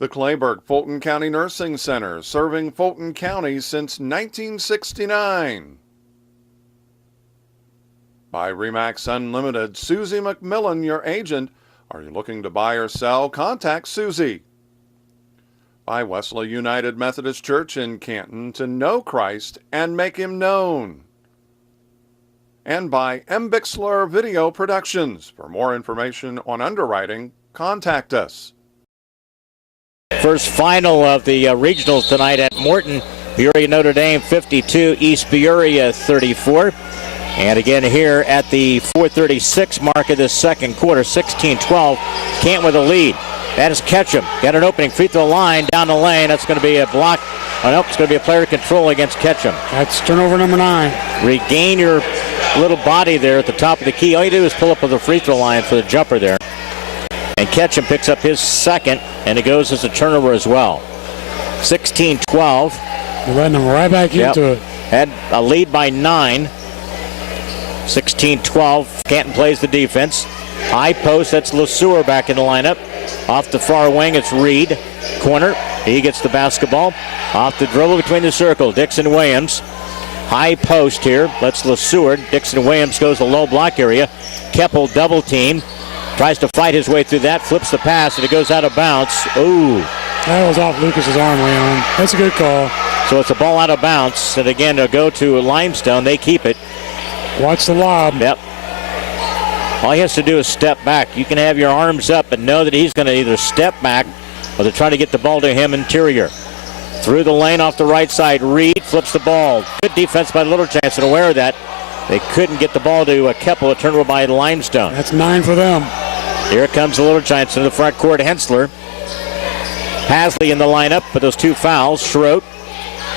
The Clayburgh Fulton County Nursing Center, serving Fulton County since 1969. By RE/MAX Unlimited, Susie McMillan, your agent. Are you looking to buy or sell? Contact Susie. By Wesley United Methodist Church in Canton, to know Christ and make him known. And by M. Bixler Video Productions. For more information on underwriting, contact us. First final of the regionals tonight at Morton. Peoria Notre Dame 52, East Peoria 34. And again here at the 4:36 mark of this second quarter, 16-12. Canton with a lead. That is Ketchum. Got an opening free throw line down the lane. That's going to be a block. Oh, nope, it's going to be a player control against Ketchum. That's turnover number 9. Regain your little body there at the top of the key. All you do is pull up with the free throw line for the jumper there. And Ketchum picks up his second, and it goes as a turnover as well. 16-12. You're letting them right back into it. Had a lead by 9. 16-12. Canton plays the defense. High post, that's LeSueur back in the lineup. Off the far wing, it's Reed. Corner, he gets the basketball. Off the dribble between the circle, Dixon Williams. High post here, lets LeSueur. Dixon Williams goes to low block area. Keppel double team. Tries to fight his way through that, flips the pass, and it goes out of bounds. Ooh. That was off Lucas's arm, Leon. That's a good call. So it's a ball out of bounds, and again, to go to Limestone. They keep it. Watch the lob. Yep. All he has to do is step back. You can have your arms up and know that he's going to either step back or they're trying to get the ball to him interior. Through the lane off the right side, Reed flips the ball. Good defense by Little Giants, and aware of that. They couldn't get the ball to Keppel, a turnover by Limestone. That's 9 for them. Here comes the Little Giants in the front court. Hensler. Hasley in the lineup for those 2 fouls. Schroet,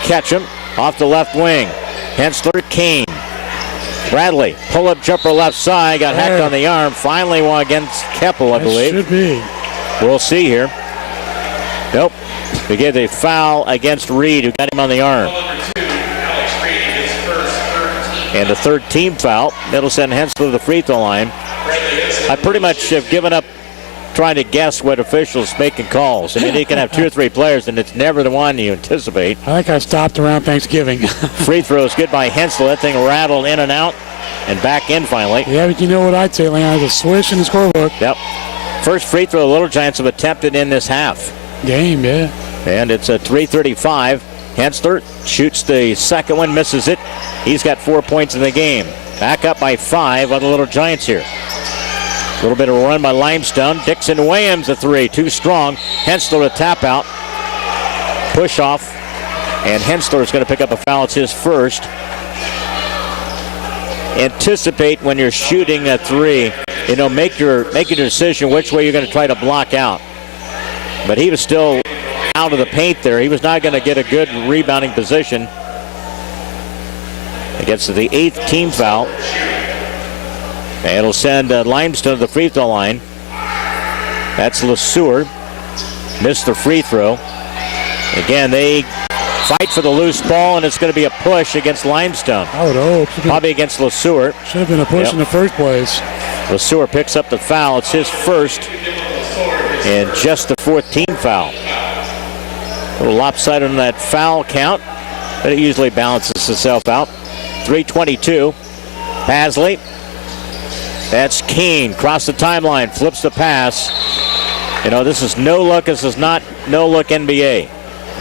Ketchum off the left wing. Hensler, Kane. Bradley, pull-up jumper left side, got hacked on the arm. Finally one against Keppel, I believe. Should be. We'll see here. Nope. They gave the foul against Reed, who got him on the arm. And the third team foul. That'll send Hensler to the free throw line. I pretty much have given up trying to guess what officials making calls. I mean, you can have 2 or 3 players, and it's never the one you anticipate. I think I stopped around Thanksgiving. Free throw is good by Hensler. That thing rattled in and out and back in finally. Yeah, but you know what I'd say, Leon? There's a swish in the scorebook. Yep. First free throw the Little Giants have attempted in this half. Game, yeah. And it's a 3:35. Hensler shoots the second one, misses it. He's got 4 points in the game. Back up by 5 on the Little Giants here. A little bit of a run by Limestone. Dixon Williams a 3, too strong. Hensler a tap out. Push off. And Hensler is going to pick up a foul. It's his first. Anticipate when you're shooting a 3. You know, make your decision which way you're going to try to block out. But he was still out of the paint there. He was not going to get a good rebounding position. It gets to the 8th team foul. And it'll send Limestone to the free throw line. That's LeSueur. Missed the free throw. Again, they fight for the loose ball, and it's going to be a push against Limestone. I would hope. Probably against LeSueur. Should have been a push in the first place. LeSueur picks up the foul. It's his first. And just the 4th team foul. A little lopsided on that foul count, but it usually balances itself out. 3:22. Pasley. That's Keene. Cross the timeline. Flips the pass. You know, this is no look. This is not no look NBA.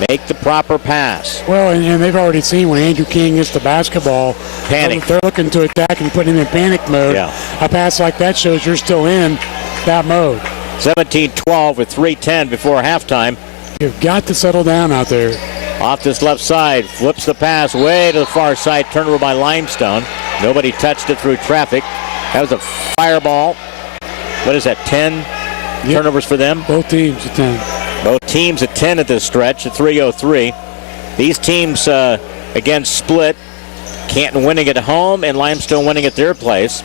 Make the proper pass. Well, and they've already seen when Andrew King gets the basketball. Panic. They're looking to attack and putting him in panic mode. Yeah. A pass like that shows you're still in that mode. 17-12 with 3:10 before halftime. You've got to settle down out there. Off this left side, flips the pass way to the far side, turnover by Limestone. Nobody touched it through traffic. That was a fireball. What is that, 10 turnovers for them? Both teams at 10. Both teams at 10 at this stretch, at 3:03. These teams, again, split. Canton winning at home and Limestone winning at their place.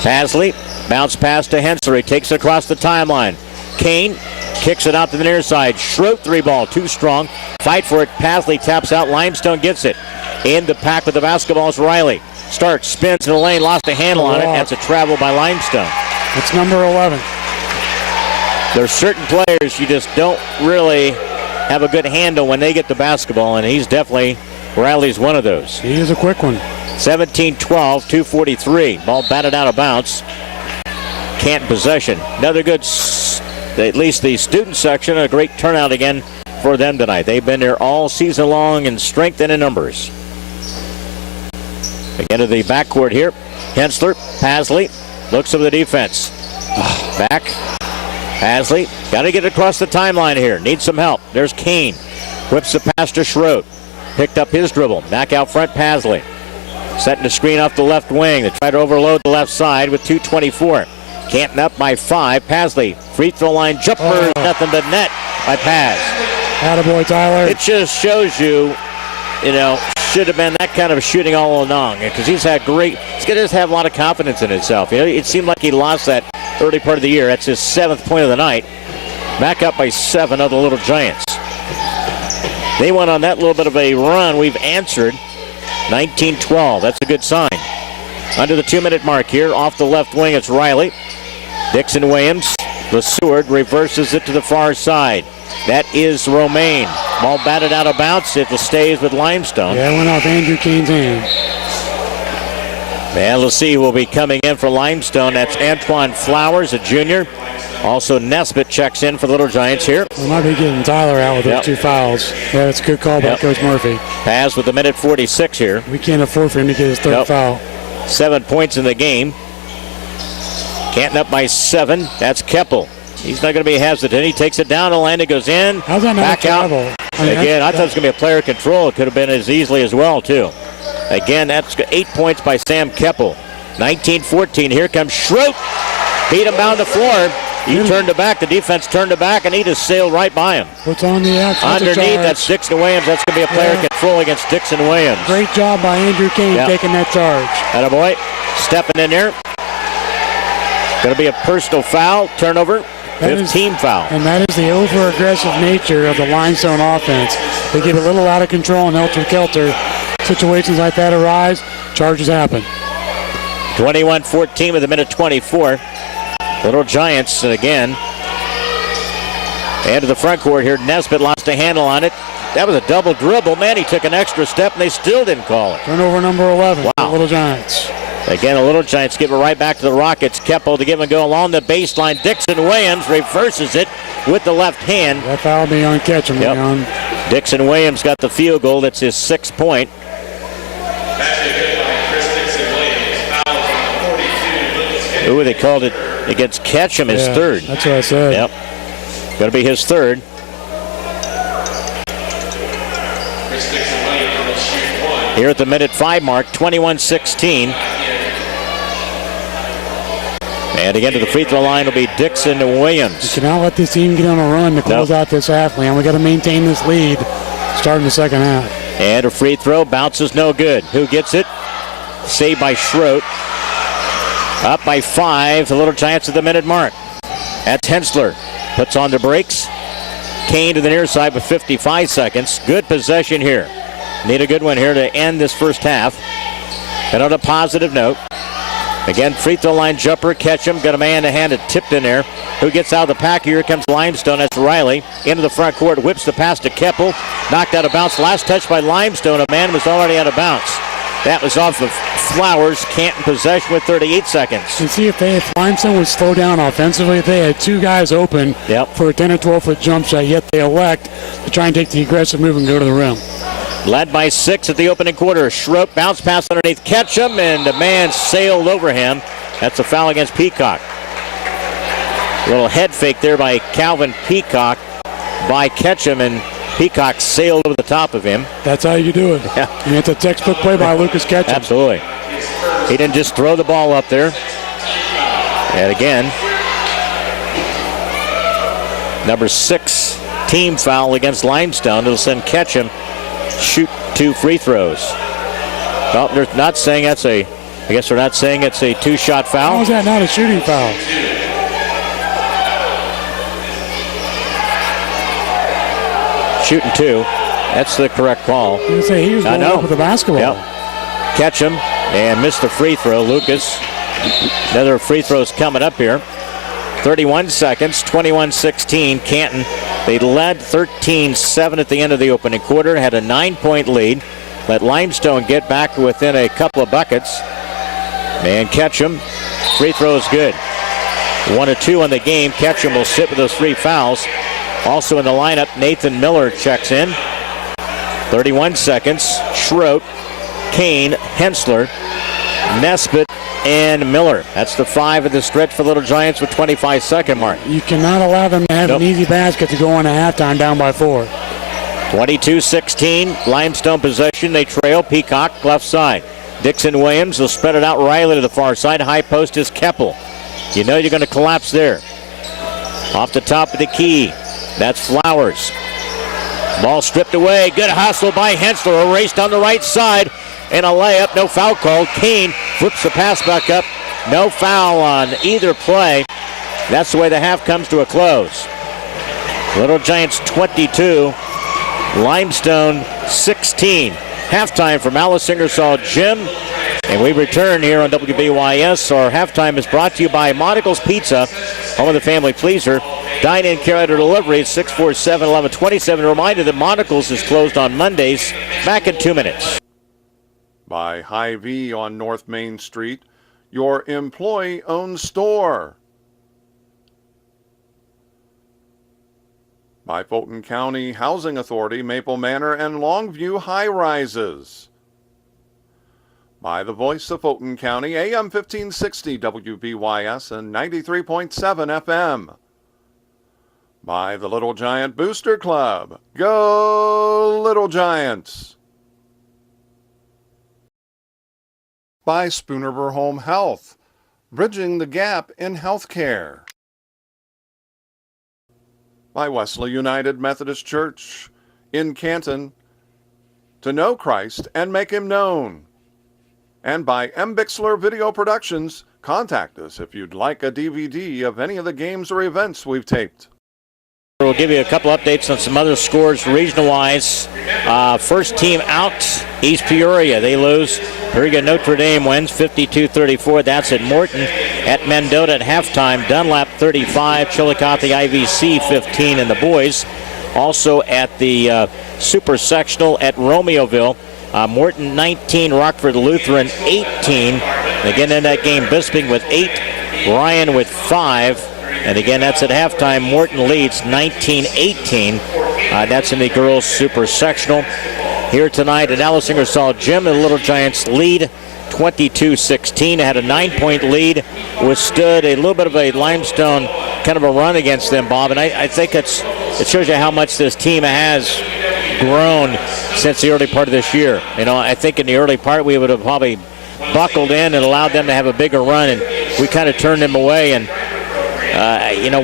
Pasley, bounce pass to Hensler. He takes it across the timeline. Kane kicks it out to the near side. Schroet 3-ball, too strong. Fight for it. Pasley taps out. Limestone gets it. In the pack with the basketball is Riley. Starts, spins in the lane, lost a handle on it. That's a travel by Limestone. It's number 11. There's certain players you just don't really have a good handle when they get the basketball, and he's definitely, Riley's one of those. He is a quick one. 17-12, 2:43. Ball batted out of bounds. Canton possession. Another good, at least the student section, a great turnout again for them tonight. They've been there all season long in strength and in numbers. Again to the backcourt here. Hensler, Pasley, looks over the defense. Back. Pasley, got to get across the timeline here. Needs some help. There's Kane. Whips the pass to Schroed. Picked up his dribble. Back out front, Pasley. Setting the screen off the left wing. They try to overload the left side with 2:24. Canton up by 5. Pasley, free throw line jumper, nothing but net by Paz. Attaboy, Tyler. It just shows you, should have been that kind of shooting all along, because he's going to just have a lot of confidence in himself. It seemed like he lost that early part of the year. That's his 7th point of the night. Back up by 7 of the Little Giants. They went on that little bit of a run. We've answered 19-12. That's a good sign. Under the 2-minute mark here, off the left wing, it's Riley. Dixon Williams, the Seward, reverses it to the far side. That is Romaine. Ball batted out of bounds. It stays with Limestone. Yeah, it went off Andrew Kane's hand. And let's see who will be coming in for Limestone. That's Antoine Flowers, a junior. Also Nesbitt checks in for the Little Giants here. We might be getting Tyler out with those 2 fouls. Yeah, that's a good call by Coach Murphy. Pass with a minute 46 here. We can't afford for him to get his 3rd foul. 7 points in the game. Canton up by 7. That's Keppel. He's not going to be hesitant. He takes it down the line. It goes in. How's that not back out. Again, I thought it was going to be a player control. It could have been as easily as well, too. Again, that's 8 points by Sam Keppel. 19-14. Here comes Schroet. Beat him down the floor. He turned it back. The defense turned it back, and he just sailed right by him. What's on the outside? Underneath, that's Dixon Williams. That's going to be a player control against Dixon Williams. Great job by Andrew Kane taking that charge. Attaboy. Stepping in there. Going to be a personal foul. Turnover. 15 foul. And that is the over-aggressive nature of the Limestone offense. They get a little out of control and helter-kelter. Situations like that arise, charges happen. 21-14 with a minute 24. Little Giants again. And to the front court here. Nesbitt lost a handle on it. That was a double dribble. Man, he took an extra step, and they still didn't call it. Turnover number 11 for the Wow. Little Giants. Again, the Little Giants give it right back to the Rockets. Keppel to give and go along the baseline. Dixon Williams reverses it with the left hand. That foul be on Ketchum. Leon. Dixon Williams got the field goal. That's his 6th point. Ooh, they called it against Ketchum, his 3rd. That's what I said. Yep. Going to be his 3rd. Here at the minute 5 mark, 21-16. And again to the free throw line will be Dixon Williams. You cannot let this team get on a run to close out this half, Leon. We got to maintain this lead starting the second half. And a free throw, bounces no good. Who gets it? Saved by Schroet. Up by 5, the Little Giants at the minute mark. That's Hensler. Puts on the brakes. Kane to the near side with 55 seconds. Good possession here. Need a good one here to end this first half. And on a positive note, again, free throw line jumper, Ketchum, got a man to hand it tipped in there. Who gets out of the pack? Here comes Limestone. That's Riley. Into the front court, whips the pass to Keppel. Knocked out of bounds. Last touch by Limestone. A man was already out of bounds. That was off of Flowers. Canton possession with 38 seconds. And see if Limestone would slow down offensively, if they had 2 guys open for a 10 or 12-foot jump shot, yet they elect to try and take the aggressive move and go to the rim. Led by 6 at the opening quarter. Schroet bounce pass underneath Ketchum, and the man sailed over him. That's a foul against Peacock. A little head fake there by Calvin Peacock by Ketchum, and Peacock sailed over the top of him. That's how you do it. Yeah. And it's a textbook play by Lucas Ketchum. Absolutely. He didn't just throw the ball up there. And again, number 6 team foul against Limestone. It'll send Ketchum shoot 2 free throws. Well, they're not saying that's I guess they're not saying it's a 2-shot foul. How is that not a shooting foul? Shooting 2. That's the correct call. I was say he was going up with the basketball. Yep. Ketchum and missed the free throw. Lucas. Another free throw's coming up here. 31 seconds, 21-16, Canton. They led 13-7 at the end of the opening quarter, had a 9-point lead. Let Limestone get back within a couple of buckets. And Ketchum, free throw is good. 1 of 2 on the game. Ketchum will sit with those 3 fouls. Also in the lineup, Nathan Miller checks in. 31 seconds. Schroet, Kane, Hensler, Nesbitt, and Miller. That's the 5 of the stretch for Little Giants with 25-second mark. You cannot allow them to have an easy basket to go on at halftime down by 4. 22-16, Limestone possession. They trail. Peacock, left side. Dixon Williams will spread it out. Riley to the far side. High post is Keppel. You know you're going to collapse there. Off the top of the key, that's Flowers. Ball stripped away. Good hustle by Hensler. Erased on the right side. And a layup. No foul called. Kane flips the pass back up. No foul on either play. That's the way the half comes to a close. Little Giants 22. Limestone 16. Halftime from Alice Ingersoll Gym. And we return here on WBYS. Our halftime is brought to you by Monticle's Pizza, home of the family pleaser. Dine-in, carry-out, or delivery at 647-1127. A reminder that Monticle's is closed on Mondays. Back in 2 minutes. By Hy-Vee on North Main Street, your employee-owned store. By Fulton County Housing Authority, Maple Manor and Longview High-Rises. By the voice of Fulton County, AM 1560 WBYS and 93.7 FM. By the Little Giant Booster Club. Go Little Giants! By Spoonerver Home Health, bridging the gap in healthcare. By Wesley United Methodist Church in Canton, to know Christ and make him known. And by M. Bixler Video Productions, contact us if you'd like a DVD of any of the games or events we've taped. We'll give you a couple updates on some other scores regional-wise. First team out, East Peoria. They lose. Peoria Notre Dame wins 52-34. That's at Morton. At Mendota at halftime, Dunlap 35, Chillicothe IVC 15 in the boys. Also at the Super Sectional at Romeoville, Morton 19, Rockford Lutheran 18. Again in that game, Bisping with 8, Ryan with 5. And again, that's at halftime. Morton leads 19-18. That's in the girls' Super Sectional. Here tonight at Alice Ingersoll Gym, the Little Giants lead 22-16. Had a 9-point lead. Withstood a little bit of a Limestone kind of a run against them, Bob. And I think it shows you how much this team has grown since the early part of this year. You know, I think in the early part we would have probably buckled in and allowed them to have a bigger run, and we kind of turned them away. And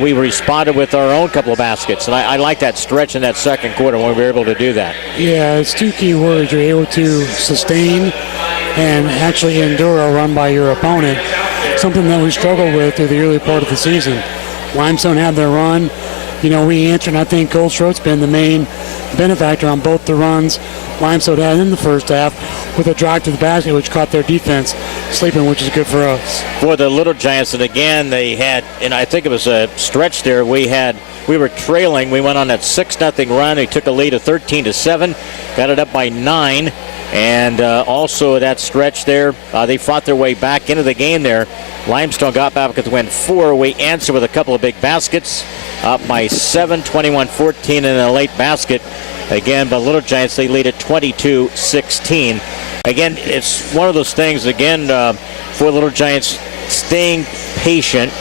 we responded with our own couple of baskets. And I like that stretch in that second quarter when we were able to do that. Yeah, it's 2 key words. You're able to sustain and actually endure a run by your opponent, something that we struggled with through the early part of the season. Limestone had their run. You know, we answered, and I think Cole Schroet's been the main benefactor on both the runs Limestone had in the first half with a drive to the basket, which caught their defense sleeping, which is good for us. For the Little Giants, and again, they had, and I think it was a stretch there, we were trailing. We went on that 6-0 run. We took a lead of 13-7, got it up by 9. And also that stretch there, they fought their way back into the game there. Limestone got back to win 4. We answer with a couple of big baskets, up by 7, 21-14 in a late basket. Again, but Little Giants, they lead at 22-16. Again, it's one of those things, again, for Little Giants, staying patient.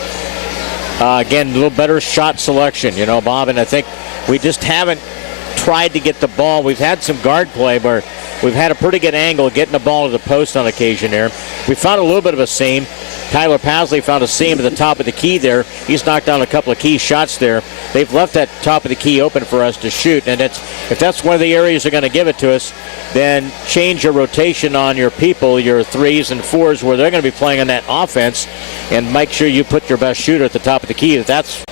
Again, a little better shot selection, you know, Bob, and I think we just haven't tried to get the ball. We've had some guard play where we've had a pretty good angle getting the ball to the post on occasion there. We found a little bit of a seam. Tyler Pasley found a seam at the top of the key there. He's knocked down a couple of key shots there. They've left that top of the key open for us to shoot, and if that's one of the areas they're going to give it to us, then change your rotation on your people, your 3s and 4s, where they're going to be playing on that offense, and make sure you put your best shooter at the top of the key. That's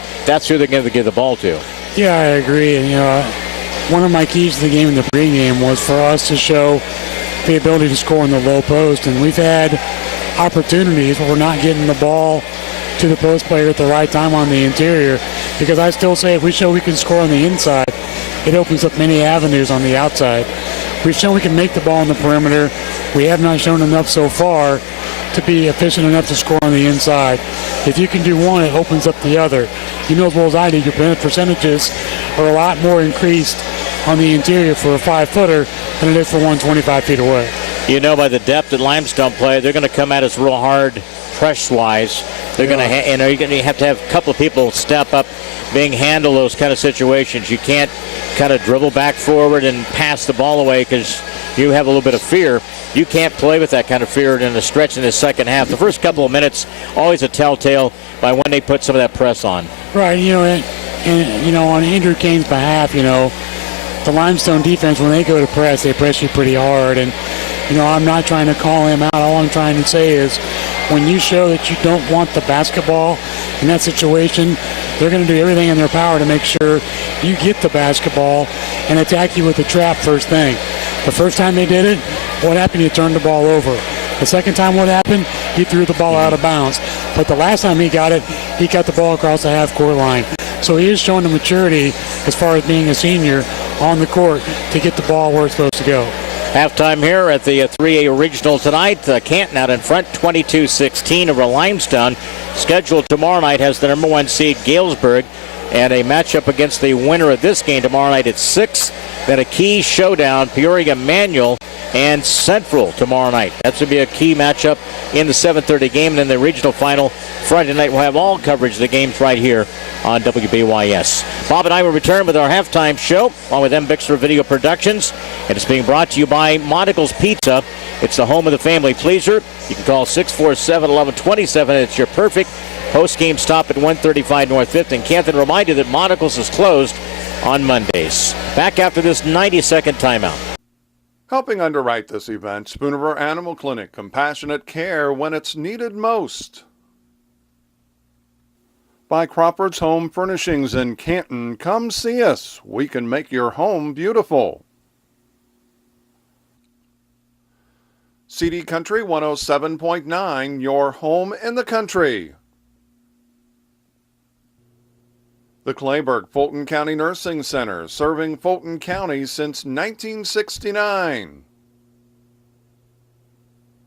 who they're going to give the ball to. Yeah, I agree. And, you know, one of my keys to the game in the pregame was for us to show the ability to score in the low post, and we've had opportunities where we're not getting the ball to the post player at the right time on the interior, because I still say if we show we can score on the inside, it opens up many avenues on the outside. We've shown we can make the ball on the perimeter. We have not shown enough so far to be efficient enough to score on the inside. If you can do one, it opens up the other. You know as well as I do, your percentages are a lot more increased on the interior for a 5-footer than it is for one 25 feet away. You know, by the depth that Limestone play, they're going to come at us real hard press-wise. They're going to, you're going to have a couple of people step up, handle those kind of situations. You can't kind of dribble back forward and pass the ball away because you have a little bit of fear. You can't play with that kind of fear in the stretch in the second half. The first couple of minutes, always a telltale by when they put some of that press on. Right, and on Andrew Kane's behalf, the Limestone defense, when they go to press, they press you pretty hard. And, I'm not trying to call him out. All I'm trying to say is when you show that you don't want the basketball in that situation, they're going to do everything in their power to make sure you get the basketball and attack you with the trap first thing. The first time they did it, what happened? You turned the ball over. The second time, what happened? He threw the ball out of bounds. But the last time he got it, he got the ball across the half-court line. So he is showing the maturity as far as being a senior on the court to get the ball where it's supposed to go. Halftime here at the 3A Regional tonight. Canton out in front, 22-16 over Limestone. Scheduled tomorrow night has the number 1 seed Galesburg, and a matchup against the winner of this game tomorrow night at 6. Then a key showdown, Peoria Manual and Central tomorrow night. That's going to be a key matchup in the 7:30 game. And then the regional final Friday night, we'll have all coverage of the games right here on WBYS. Bob and I will return with our halftime show along with M. Bixler Video Productions. And it's being brought to you by Monticle's Pizza. It's the home of the family pleaser. You can call 647-1127. It's your perfect post-game stop at 135 North 5th. And Canton remind you that Monticle's is closed on Mondays. Back after this 90-second timeout. Helping underwrite this event, Spooner Animal Clinic, compassionate care when it's needed most. By Crawford's Home Furnishings in Canton, come see us. We can make your home beautiful. CD Country 107.9, your home in the country. The Clayburgh Fulton County Nursing Center, serving Fulton County since 1969.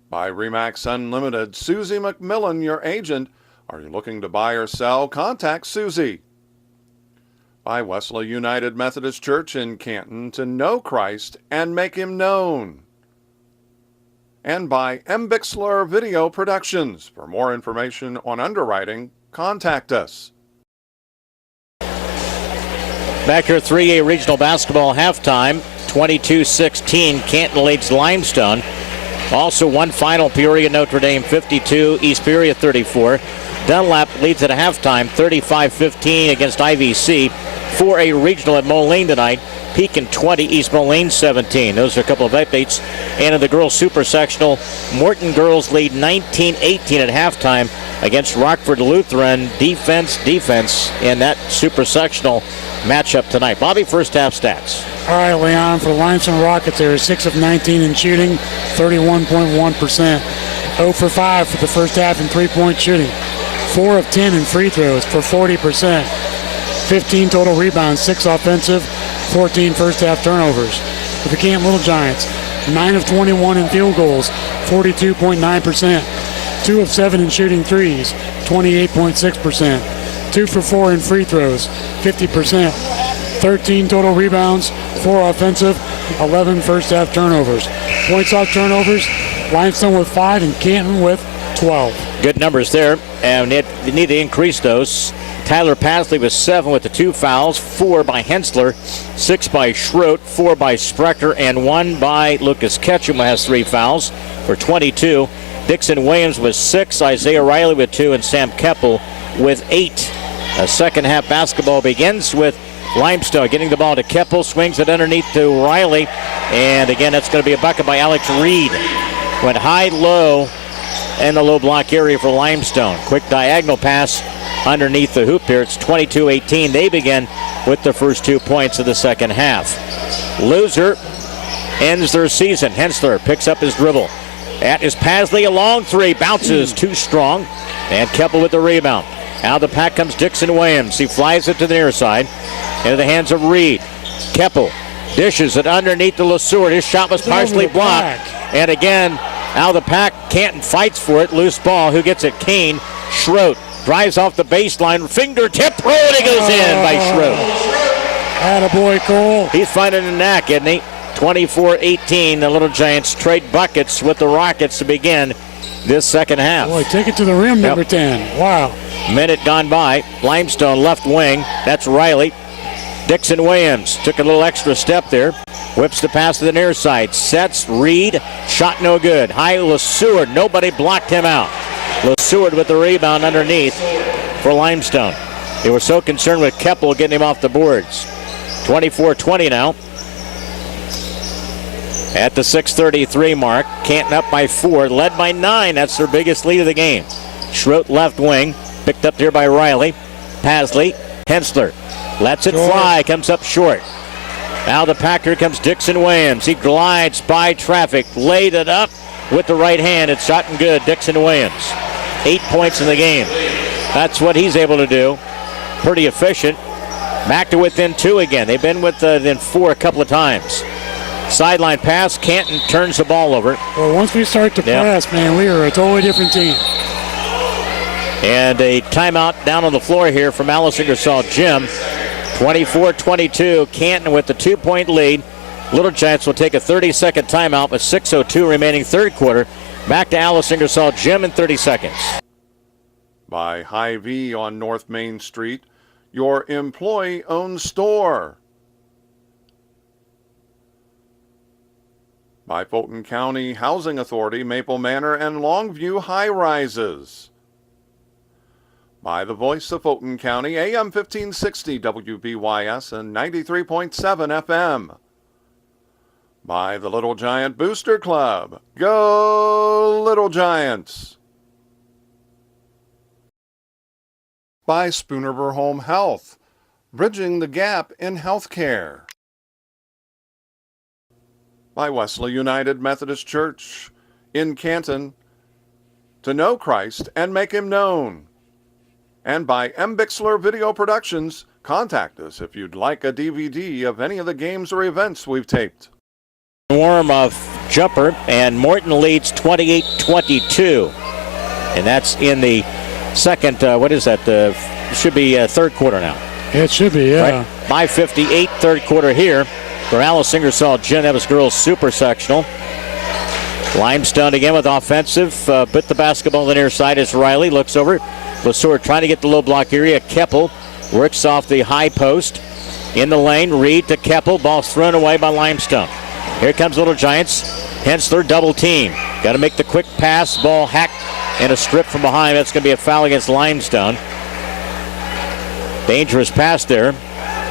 By Remax Unlimited, Susie McMillan, your agent. Are you looking to buy or sell? Contact Susie. By Wesley United Methodist Church in Canton, to know Christ and make him known. And by M. Bixler Video Productions. For more information on underwriting, contact us. Back here, 3A Regional Basketball halftime, 22-16, Canton leads Limestone. Also one final, Peoria Notre Dame 52, East Peoria 34. Dunlap leads at a halftime, 35-15 against IVC. 4A Regional at Moline tonight, Pekin 20, East Moline 17. Those are a couple of updates. And in the girls super sectional, Morton girls lead 19-18 at halftime against Rockford Lutheran. Defense in that super sectional matchup tonight. Bobby, first half stats. All right, Leon, for the Limestone Rockets, they were 6 of 19 in shooting, 31.1%. 0 for 5 for the first half in three-point shooting. 4 of 10 in free throws for 40%. 15 total rebounds, 6 offensive, 14 first half turnovers. For the Canton Little Giants, 9 of 21 in field goals, 42.9%. 2 of 7 in shooting threes, 28.6%. 2 for 4 in free throws, 50%. 13 total rebounds, 4 offensive, 11 first half turnovers. Points off turnovers, Limestone with 5 and Canton with 12. Good numbers there, and they need to increase those. Tyler Pasley with 7 with the 2 fouls, 4 by Hensler, 6 by Schroet, 4 by Sprecher, and 1 by Lucas Ketchum, who has 3 fouls for 22. Dixon Williams with 6, Isaiah Riley with 2, and Sam Keppel with 8. The second half basketball begins with Limestone getting the ball to Keppel, swings it underneath to Riley, and again that's going to be a bucket by Alex Reed. Went high-low in the low block area for Limestone. Quick diagonal pass underneath the hoop here. It's 22-18. They begin with the first 2 points of the second half. Loser ends their season. Hensler picks up his dribble. That is Pasley, a long three, bounces too strong. And Keppel with the rebound. Out of the pack comes Dixon Williams. He flies it to the near side. Into the hands of Reed. Keppel dishes it underneath the LeSueur. His shot was partially blocked. And again, out of the pack, Canton fights for it. Loose ball. Who gets it? Kane. Schroet drives off the baseline. Fingertip. Oh, and it goes in by Schroet. Attaboy, Cole. He's finding the knack, isn't he? 24-18. The Little Giants trade buckets with the Rockets to begin this second half. Boy, take it to the rim, number 10. Wow. Minute gone by. Limestone left wing. That's Riley. Dixon Williams took a little extra step there. Whips the pass to the near side. Sets. Reed. Shot no good. High LeSueur. Nobody blocked him out. LeSueur with the rebound underneath for Limestone. They were so concerned with Keppel getting him off the boards. 24-20 now. At the 6:33 mark. Canton up by 4. Led by 9. That's their biggest lead of the game. Schroet left wing. Picked up here by Riley. Pasley. Hensler. Lets it fly. Comes up short. Now the packer comes Dixon Williams. He glides by traffic. Laid it up with the right hand. It's shot and good. Dixon Williams. 8 points in the game. That's what he's able to do. Pretty efficient. Back to within 2 again. They've been within 4 a couple of times. Sideline pass. Canton turns the ball over. Well, once we start to press, man, we are a totally different team. And a timeout down on the floor here from Alice Ingersoll Gym. 24-22. Canton with the 2-point lead. Little Giants will take a 30-second timeout with 6:02 remaining third quarter. Back to Alice Ingersoll Gym in 30 seconds. By Hy-Vee on North Main Street, your employee-owned store. By Fulton County Housing Authority, Maple Manor and Longview High Rises. By the voice of Fulton County, AM 1560 WBYS and 93.7 FM. By the Little Giant Booster Club. Go Little Giants! By Spoonerver Home Health, bridging the gap in healthcare. By Wesley United Methodist Church in Canton, to know Christ and make him known. And by M. Bixler Video Productions, contact us if you'd like a DVD of any of the games or events we've taped. Warm-up jumper, and Morton leads 28-22. And that's in the second, should be third quarter now. It should be, yeah. Right? By 58, third quarter here for Alice Ingersoll Gym. That was girls super sectional. Limestone again with offensive. Put the basketball on the near side as Riley looks over. LeSueur trying to get the low block area. Keppel works off the high post. In the lane, Reed to Keppel. Ball's thrown away by Limestone. Here comes Little Giants. Hensler double team. Got to make the quick pass. Ball hacked and a strip from behind. That's going to be a foul against Limestone. Dangerous pass there.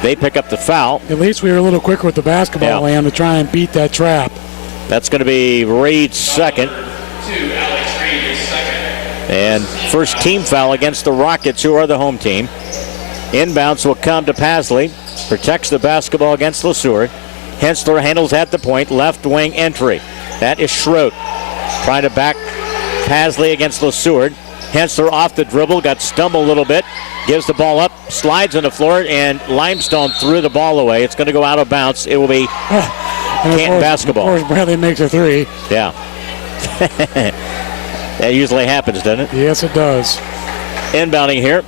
They pick up the foul. At least we were a little quicker with the basketball, Lamb, to try and beat that trap. That's going to be Reed's second. And first team foul against the Rockets, who are the home team. Inbounds will come to Pasley. Protects the basketball against LeSueur. Hensler handles at the point. Left wing entry. That is Schroet. Trying to back Pasley against LeSueur. Hensler off the dribble. Got stumbled a little bit. Gives the ball up. Slides on the floor. And Limestone threw the ball away. It's going to go out of bounds. It will be Canton basketball. Of course, Bradley makes a three. Yeah. That usually happens, doesn't it? Yes, it does. Inbounding here.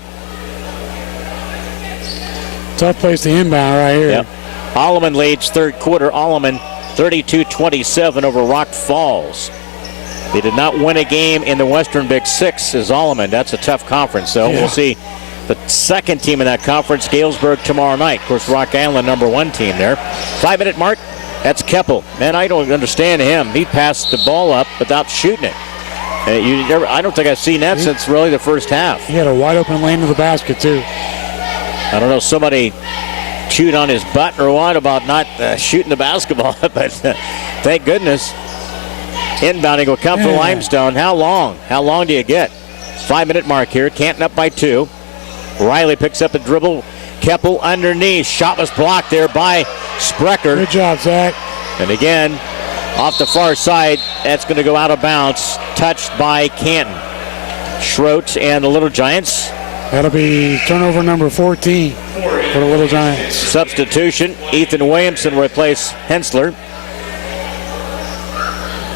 Tough place to inbound right here. Yep. Alleman leads third quarter. Alleman 32-27 over Rock Falls. They did not win a game in the Western Big Six as Alleman. That's a tough conference, so we'll see the second team in that conference, Galesburg, tomorrow night. Of course, Rock Island, number one team there. 5-minute mark. That's Keppel. Man, I don't understand him. He passed the ball up without shooting it. I don't think I've seen that since really the first half. He had a wide open lane to the basket, too. I don't know, somebody chewed on his butt or what about not shooting the basketball, but thank goodness. Inbounding will come for Limestone. How long? How long do you get? 5-minute mark here. Canton up by 2. Riley picks up a dribble. Keppel underneath. Shot was blocked there by Sprecher. Good job, Zach. And again, off the far side, that's going to go out of bounds. Touched by Canton. Schroet and the Little Giants. That'll be turnover number 14 for the Little Giants. Substitution, Ethan Williamson will replace Hensler.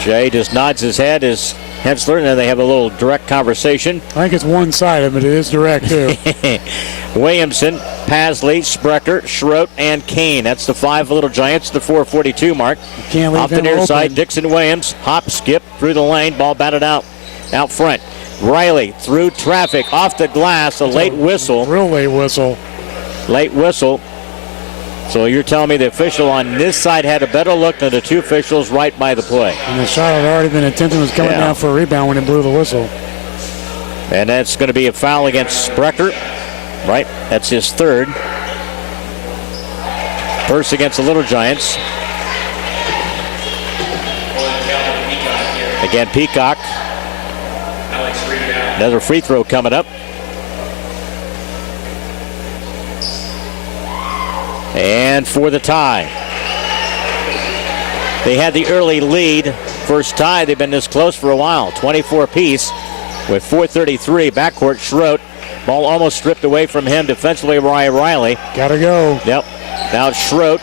Jay just nods his head as Hensler, and then they have a little direct conversation. I think it's one-sided, but it is direct, too. Williamson, Pasley, Sprecher, Schroet, and Kane. That's the 5 Little Giants, the 4:42 mark. You can't leave off the them near open. side, Dixon Williams, hop, skip, through the lane, ball batted out front. Riley through traffic, off the glass, a late whistle. Real late whistle. Late whistle. So you're telling me the official on this side had a better look than the 2 officials right by the play. And the shot had already been attempted, was coming down for a rebound when it blew the whistle. And that's going to be a foul against Sprecher. Right, that's his 3rd. First against the Little Giants. Again, Peacock. Another free throw coming up. And for the tie. They had the early lead. First tie, they've been this close for a while. 24 apiece with 4:33. Backcourt, Schroet. Ball almost stripped away from him defensively by Riley. Gotta go. Yep. Now it's Schroet.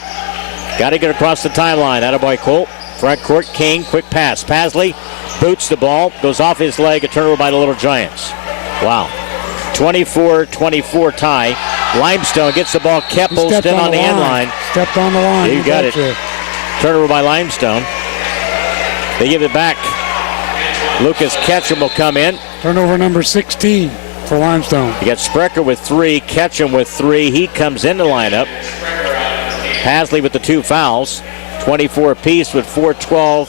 Got to get across the timeline. Attaboy Colt. Front court, King. Quick pass. Pasley boots the ball. Goes off his leg. A turnover by the Little Giants. Wow. 24-24 tie. Limestone gets the ball. Keppel in on the end line. Stepped on the line. You got it. Turnover by Limestone. They give it back. Lucas Ketchum will come in. Turnover number 16 for Limestone. You got Sprecher with 3, Ketchum with 3. He comes in the lineup. Pasley with the 2 fouls. 24 apiece with 4:12.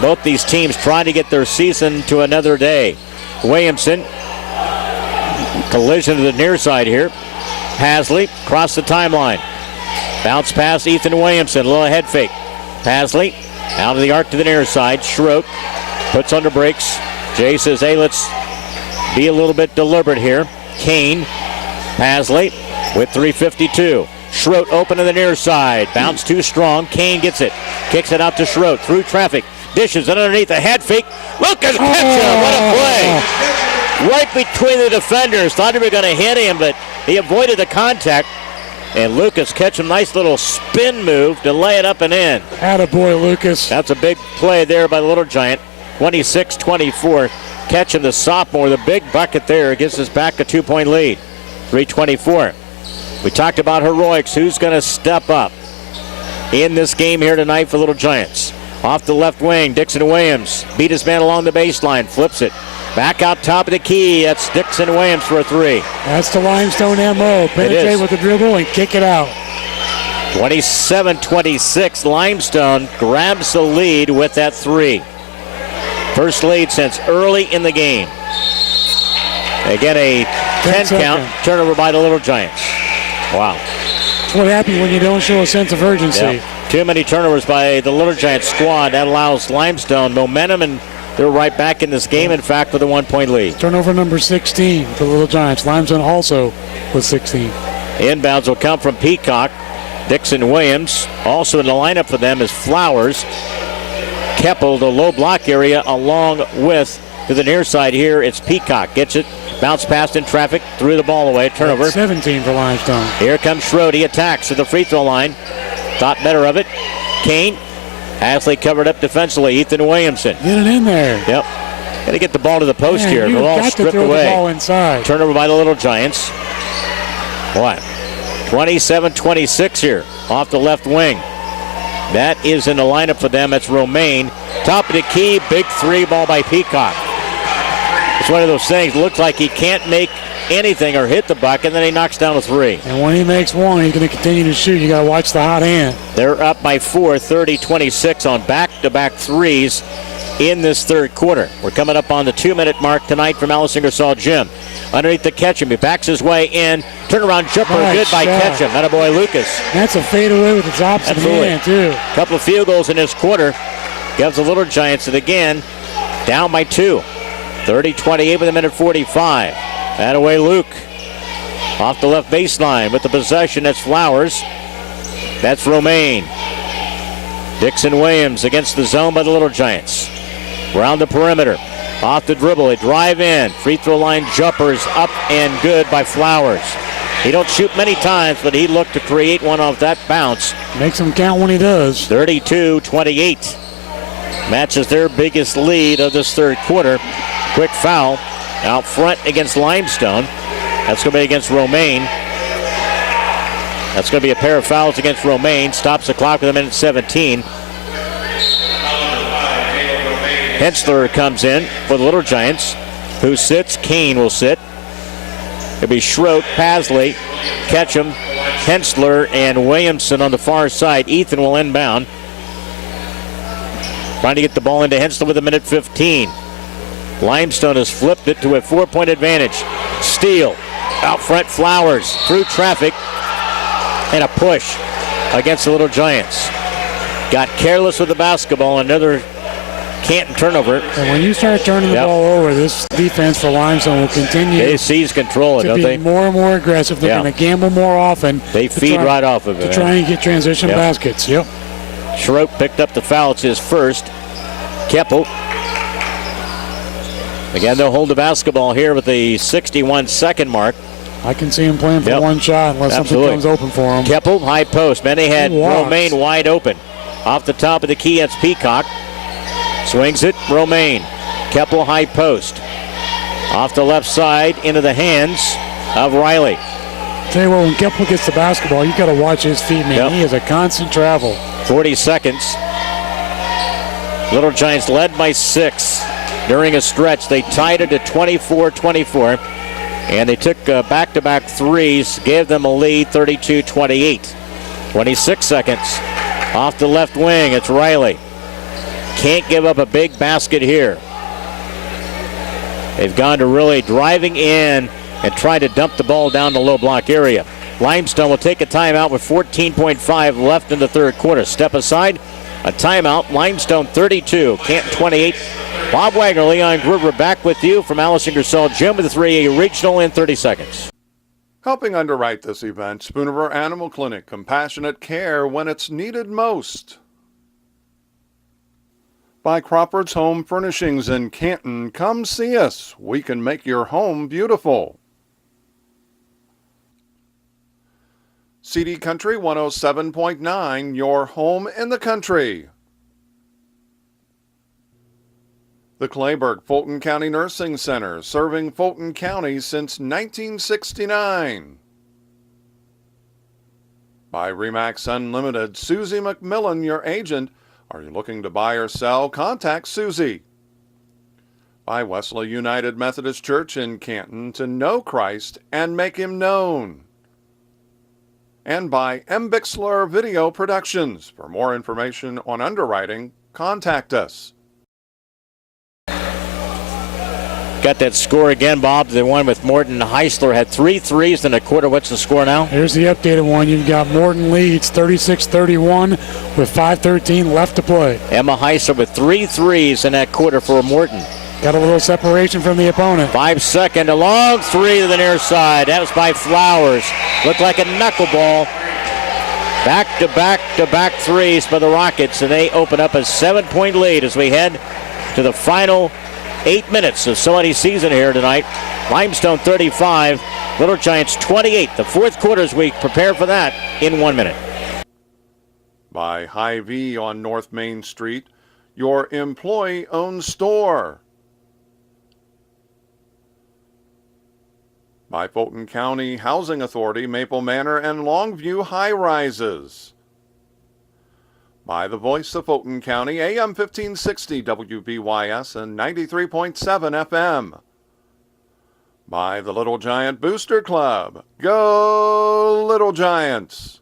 Both these teams trying to get their season to another day. Williamson. Collision to the near side here. Pasley across the timeline. Bounce pass Ethan Williamson. A little head fake. Pasley out of the arc to the near side. Schroet puts under brakes. Jay says, hey, let's be a little bit deliberate here. Kane. Pasley with 3:52. Schroet open to the near side. Bounce too strong. Kane gets it. Kicks it out to Schroet. Through traffic. Dishes it underneath. A head fake. Lucas Ketchum. What a play. Right between the defenders. Thought he were going to hit him, but he avoided the contact. And Lucas Ketchum, nice little spin move to lay it up and in. Attaboy, Lucas. That's a big play there by the Little Giant. 26-24. Ketchum, the sophomore, the big bucket there, gives us back a 2-point lead. 3:24. We talked about heroics. Who's going to step up in this game here tonight for Little Giants? Off the left wing, Dixon Williams beat his man along the baseline, flips it. Back out top of the key. That's Dixon Williams for a 3. That's the Limestone MO. Penetrate with the dribble and kick it out. 27-26. Limestone grabs the lead with that 3. First lead since early in the game. Again, a 10 count. Turnover by the Little Giants. Wow. That's what happens when you don't show a sense of urgency. Yep. Too many turnovers by the Little Giants squad. That allows Limestone momentum, and they're right back in this game, in fact, with a 1-point lead. Turnover number 16 for the Little Giants. Limestone also with 16. Inbounds will come from Peacock. Dixon Williams. Also in the lineup for them is Flowers. Keppel, the low block area, along with, to the near side here, it's Peacock. Gets it. Bounce past in traffic. Threw the ball away. Turnover. That's 17 for Limestone. Here comes Schroet. He attacks to the free throw line. Thought better of it. Kane. Hasley covered up defensively. Ethan Williamson. Get it in there. Yep. Got to get the ball to the post here. You've The ball got stripped to throw away. the ball inside. Turnover by the Little Giants. What? 27-26 here. Off the left wing. That is in the lineup for them. It's Romaine. Top of the key. Big 3 ball by Peacock. It's one of those things. Looks like he can't make anything or hit the bucket, and then he knocks down a 3. And when he makes one, he's going to continue to shoot. You got to watch the hot hand. They're up by 4, 30-26 on back-to-back 3s in this third quarter. We're coming up on the 2-minute mark tonight from Alice Ingersoll Gym. Underneath the Ketchum. He backs his way in. Turnaround jumper. Good by Ketchum. Attaboy Lucas. That's a fadeaway with the opposite hand, too. Couple of field goals in this quarter. Gives the Little Giants it again. Down by 2. 30-28 with a minute 45. Attaboy Luke. Off the left baseline with the possession. That's Flowers. That's Romaine. Dixon Williams against the zone by the Little Giants. Around the perimeter. Off the dribble, they drive in. Free throw line jumpers up and good by Flowers. He don't shoot many times, but he looked to create one off that bounce. Makes him count when he does. 32-28. Matches their biggest lead of this third quarter. Quick foul out front against Limestone. That's going to be against Romaine. That's going to be a pair of fouls against Romaine. Stops the clock with a minute 17. Hensler comes in for the Little Giants. Who sits? Kane will sit. It'll be Schroet, Pasley, Ketchum, Hensler, and Williamson on the far side. Ethan will inbound. Trying to get the ball into Hensler with a minute 15. Limestone has flipped it to a 4-point advantage. Steal. Out front, Flowers. Through traffic. And a push against the Little Giants. Got careless with the basketball. Another Canton turnover. And when you start turning the ball over, this defense for Limestone will continue. They seize control, don't they? To be more and more aggressive. They're going to gamble more often. They feed right off of it. To try and get transition baskets. Yep. Schroet picked up the foul. It's his first. Keppel. Again, they'll hold the basketball here with the 61-second mark. I can see him playing for one shot unless something comes open for him. Keppel, high post. Then they had Romaine wide open. Off the top of the key, that's Peacock. Swings it, Romaine. Keppel, high post. Off the left side, into the hands of Riley. Tell you what, when Keppel gets the basketball, you got to watch his feet, man. He is a constant travel. 40 seconds. Little Giants led by 6 during a stretch. They tied it to 24-24. And they took back-to-back threes, gave them a lead, 32-28. 26 seconds. Off the left wing, it's Riley. Can't give up a big basket here. They've gone to really driving in and trying to dump the ball down the low block area. Limestone will take a timeout with 14.5 left in the third quarter. Step aside, a timeout. Limestone 32, Canton 28. Bob Wagner, Leon Groover back with you from Alice Ingersoll Gym with the 3A Regional in 30 seconds. Helping underwrite this event, Spoonriver Animal Clinic, compassionate care when it's needed most. By Crawford's Home Furnishings in Canton, come see us. We can make your home beautiful. CD Country 107.9, your home in the country. The Clayburgh Fulton County Nursing Center, serving Fulton County since 1969. By Remax Unlimited, Susie McMillan, your agent. Are you looking to buy or sell? Contact Susie. By Wesley United Methodist Church in Canton, to know Christ and make him known. And by M. Bixler Video Productions. For more information on underwriting, contact us. Got that score again, Bob. The one with Morton. Heisler had 3 threes in a quarter. What's the score now? Here's the updated one. You've got Morton leads 36-31 with 5:13 left to play. Emma Heisler with 3 threes in that quarter for Morton. Got a little separation from the opponent. 5-second, a long 3 to the near side. That was by Flowers. Looked like a knuckleball. Back-to-back threes by the Rockets, and they open up a 7-point lead as we head to the final 8 minutes of Solidity season here tonight. Limestone 35, Little Giants 28. The fourth quarter as we prepare for that in 1 minute. By Hy-Vee on North Main Street, your employee-owned store. By Fulton County Housing Authority, Maple Manor and Longview High Rises. By the voice of Fulton County, AM 1560 WBYS and 93.7 FM. By the Little Giant Booster Club. Go Little Giants!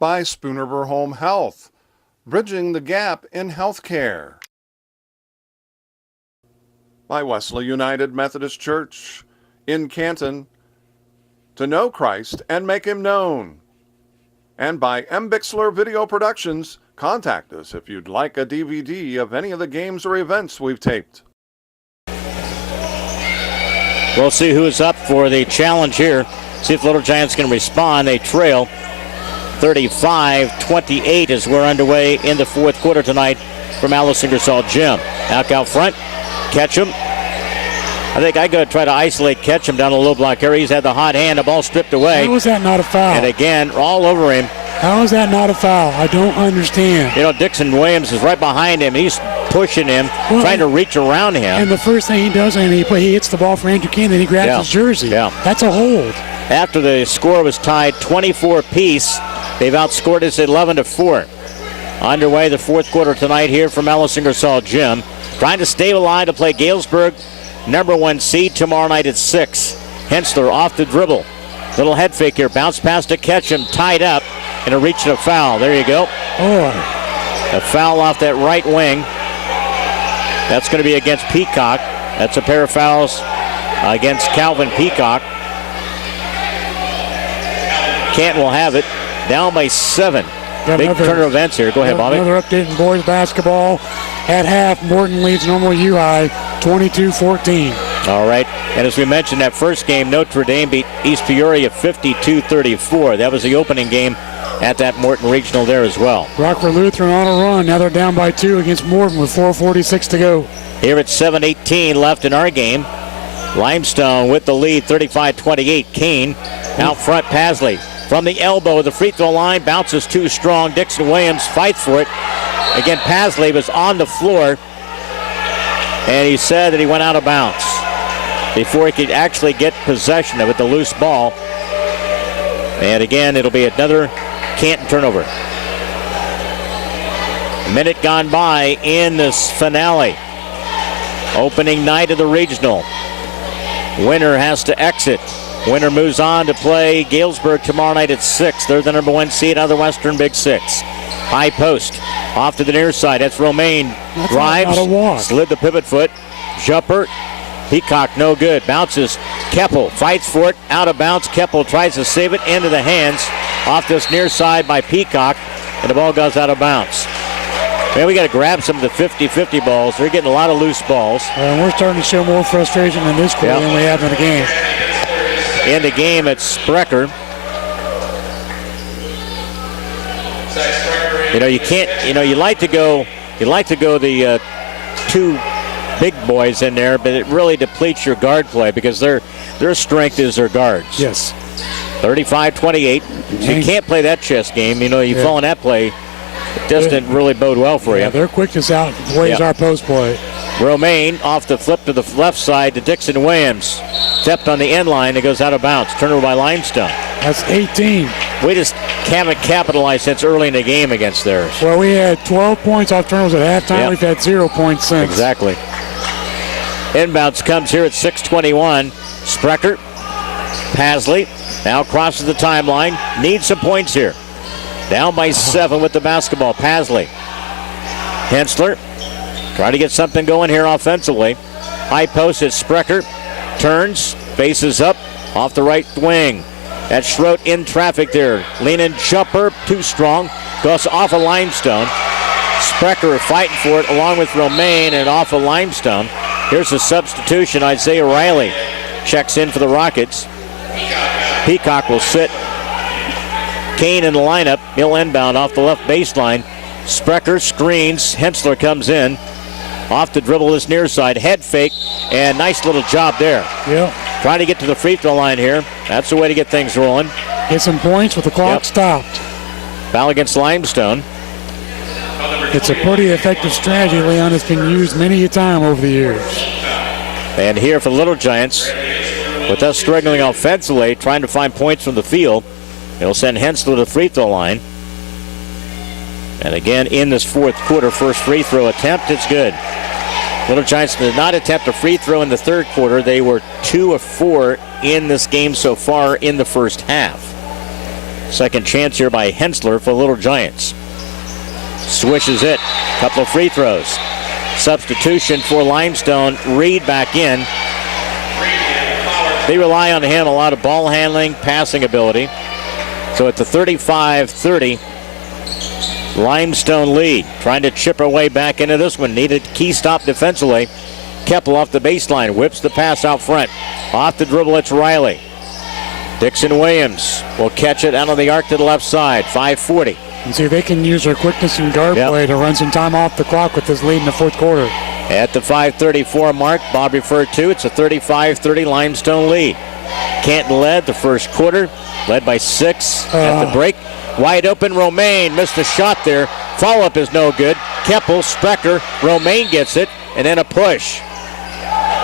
By Spoonriver Home Health, bridging the gap in healthcare. By Wesley United Methodist Church in Canton, to know Christ and make him known. And by M. Bixler Video Productions, contact us if you'd like a DVD of any of the games or events we've taped. We'll see who is up for the challenge here. See if Little Giants can respond. They trail 35-28 as we're underway in the fourth quarter tonight from Alice Ingersoll Gym. Out front, Ketchum. I think I go try to isolate Ketchum down the low block area. He's had the hot hand, the ball stripped away. How is that not a foul? And again, all over him. How is that not a foul? I don't understand. You know, Dixon Williams is right behind him. He's pushing him, trying to reach around him. And the first thing he does, and he hits the ball for Andrew King, then he grabs his jersey. Yeah. That's a hold. After the score was tied 24 apiece, they've outscored us 11-4. Underway the fourth quarter tonight here from Alice Ingersoll Gym. Trying to stay alive to play Galesburg, number 1 seed, tomorrow night at 6. Hensler off the dribble. Little head fake here. Bounce pass to Ketchum, tied up, and a reach and a foul. There you go. Oh. A foul off that right wing. That's going to be against Peacock. That's a pair of fouls against Calvin Peacock. Canton will have it. Down by 7. Big turn of events here. Go ahead, Bobby. Another update in boys basketball. At half, Morton leads Normal U High 22-14. All right. And as we mentioned, that first game, Notre Dame beat East Peoria 52-34. That was the opening game at that Morton Regional there as well. Rockford Lutheran on a run. Now they're down by 2 against Morton with 4:46 to go. Here it's 7:18 left in our game. Limestone with the lead, 35-28. Kane out front, Pasley. From the elbow, the free throw line, bounces too strong. Dixon Williams fights for it. Again, Pasley was on the floor, and he said that he went out of bounds before he could actually get possession of it, the loose ball. And again, it'll be another Canton turnover. A minute gone by in this finale. Opening night of the regional. Winner has to exit. Winner moves on to play Galesburg tomorrow night at 6. They're the number 1 seed out of the Western Big 6. High post. Off to the near side. That's Romaine. Drives. Not a walk. Slid the pivot foot. Jumper. Peacock no good. Bounces. Keppel fights for it. Out of bounds. Keppel tries to save it into the hands. Off this near side by Peacock. And the ball goes out of bounds. Man, we got to grab some of the 50-50 balls. They're getting a lot of loose balls. And we're starting to show more frustration in this quarter than we have in the game. In the game, it's Sprecher. You know, you can't. You know, you like to go the 2 big boys in there, but it really depletes your guard play because their strength is their guards. Yes. 35-28. So you can't play that chess game. You know, you fall in that play. It doesn't really bode well for you. Their quickness out plays our post play. Romaine off the flip to the left side to Dixon Williams. Stepped on the end line. It goes out of bounds. Turnover by Limestone. That's 18. We just haven't capitalized since early in the game against theirs. Well, we had 12 points off turnovers at halftime. Yep. We've had 0 points since. Exactly. Inbounds comes here at 6:21. Sprecher. Pasley now crosses the timeline. Needs some points here. Down by 7 with the basketball. Pasley. Hensler. Trying to get something going here offensively. High post is Sprecher. Turns. Faces up. Off the right wing. That's Schroet in traffic there. Leaning jumper. Too strong. Goes off of Limestone. Sprecher fighting for it along with Romaine and off of Limestone. Here's the substitution. Isaiah Riley checks in for the Rockets. Peacock will sit. Kane in the lineup. He'll inbound off the left baseline. Sprecher screens. Hensler comes in. Off the dribble this near side. Head fake. And nice little job there. Yeah. Trying to get to the free throw line here. That's the way to get things rolling. Get some points with the clock stopped. Foul against Limestone. It's a pretty effective strategy, Leon. It's been used many a time over the years. And here for the Little Giants, with us struggling offensively, trying to find points from the field, it'll send Hensler to the free throw line. And again, in this fourth quarter, first free throw attempt, it's good. Little Giants did not attempt a free throw in the third quarter. They were 2 of 4 in this game so far in the first half. Second chance here by Hensler for Little Giants. Swishes it. Couple of free throws. Substitution for Limestone. Reed back in. They rely on him a lot of ball handling, passing ability. So at the 35-30, Limestone lead. Trying to chip her way back into this one. Needed key stop defensively. Keppel off the baseline. Whips the pass out front. Off the dribble, it's Riley. Dixon Williams will catch it out of the arc to the left side. 5:40. and see if they can use their quickness and guard play to run some time off the clock with this lead in the fourth quarter. At the 5:34 mark, Bob referred to, it's a 35-30 Limestone lead. Canton led the first quarter, led by 6 at the break. Wide open, Romaine missed the shot there. Follow-up is no good. Keppel, Sprecher, Romaine gets it, and then a push.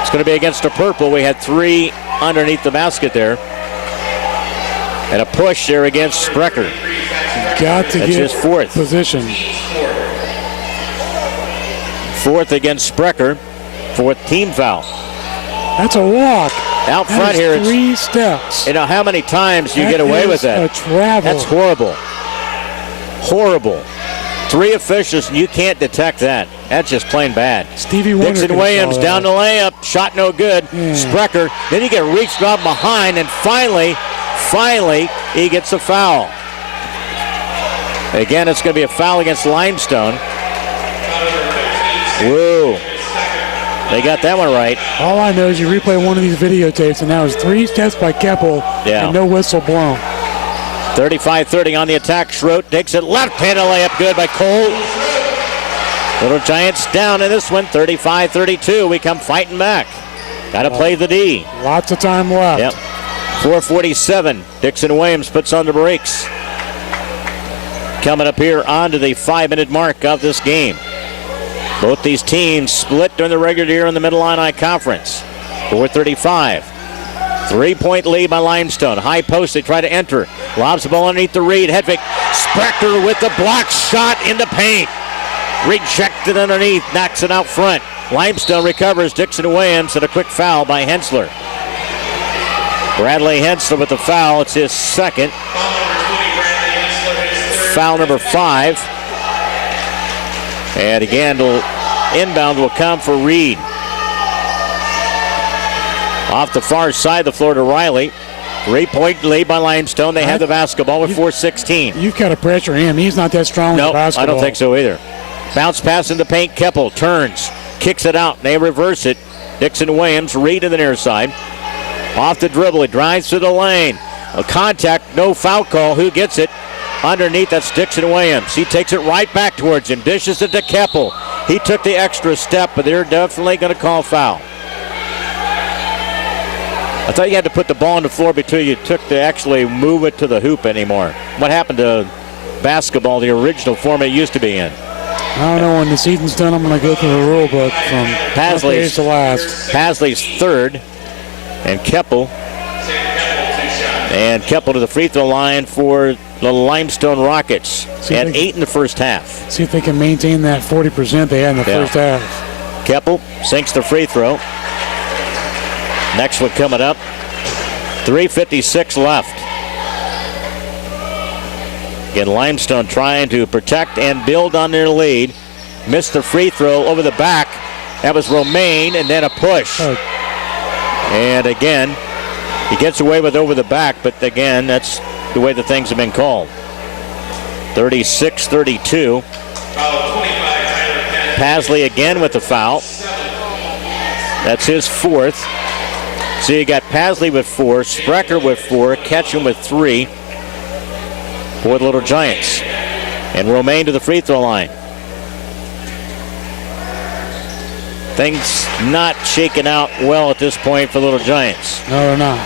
It's going to be against the purple. We had 3 underneath the basket there. And a push there against Sprecher. Got to That's get his 4th. position. 4th against Sprecher. 4th team foul. That's a walk. Out front here, it's 3 steps. You know how many times you get away with that? A travel. That's horrible. Horrible. 3 officials, and you can't detect that. That's just plain bad. Stevie Wonder Dixon Williams down the layup, shot no good. Sprecher, then you get reached out behind, and finally, he gets a foul. Again, it's going to be a foul against Limestone. Woo. They got that one right. All I know is you replay one of these videotapes, and that was 3 steps by Keppel and no whistle blown. 35-30 on the attack. Schroet takes it left-handed layup, good by Cole. Little Giants down in this one, 35-32. We come fighting back. Got to play the D. Lots of time left. Yep. 4:47. Dixon Williams puts on the brakes. Coming up here onto the 5-minute mark of this game. Both these teams split during the regular year in the Mid Illini Conference. 4:35. 3-point lead by Limestone. High post, they try to enter. Lobs the ball underneath the Reed. Hedvig. Sprecher with the block shot in the paint. Rejected underneath, knocks it out front. Limestone recovers. Dixon Williams and a quick foul by Hensler. Bradley Hensler with the foul. It's his 2nd. Foul number 5. And again, inbound will come for Reed. Off the far side, the floor to Riley. 3-point lead by Limestone. They have the basketball with 4:16. You've got to pressure him. He's not that strong with the basketball. I don't think so either. Bounce pass in the paint. Keppel turns, kicks it out. They reverse it. Dixon Williams, Reed to the near side. Off the dribble, he drives to the lane. A contact, no foul call. Who gets it? Underneath, that's Dixon Williams. He takes it right back towards him. Dishes it to Keppel. He took the extra step, but they're definitely going to call foul. I thought you had to put the ball on the floor before you took to actually move it to the hoop anymore. What happened to basketball, the original form it used to be in? I don't know. When the season's done, I'm going to go through the rule book from Pasley's to last. Pasley's 3rd, and Keppel. And Keppel to the free throw line for the Limestone Rockets at 8 in the first half. See if they can maintain that 40% they had in the first half. Keppel sinks the free throw. Next one coming up. 3:56 left. Again, Limestone trying to protect and build on their lead. Missed the free throw over the back. That was Romaine, and then a push. And again, he gets away with over the back, but again, that's the way the things have been called. 36-32. Pasley again with the foul. That's his 4th. So you got Pasley with 4, Sprecher with 4, Ketchum with 3 for the Little Giants. And Romaine to the free throw line. Things not shaking out well at this point for the Little Giants. No, they're not.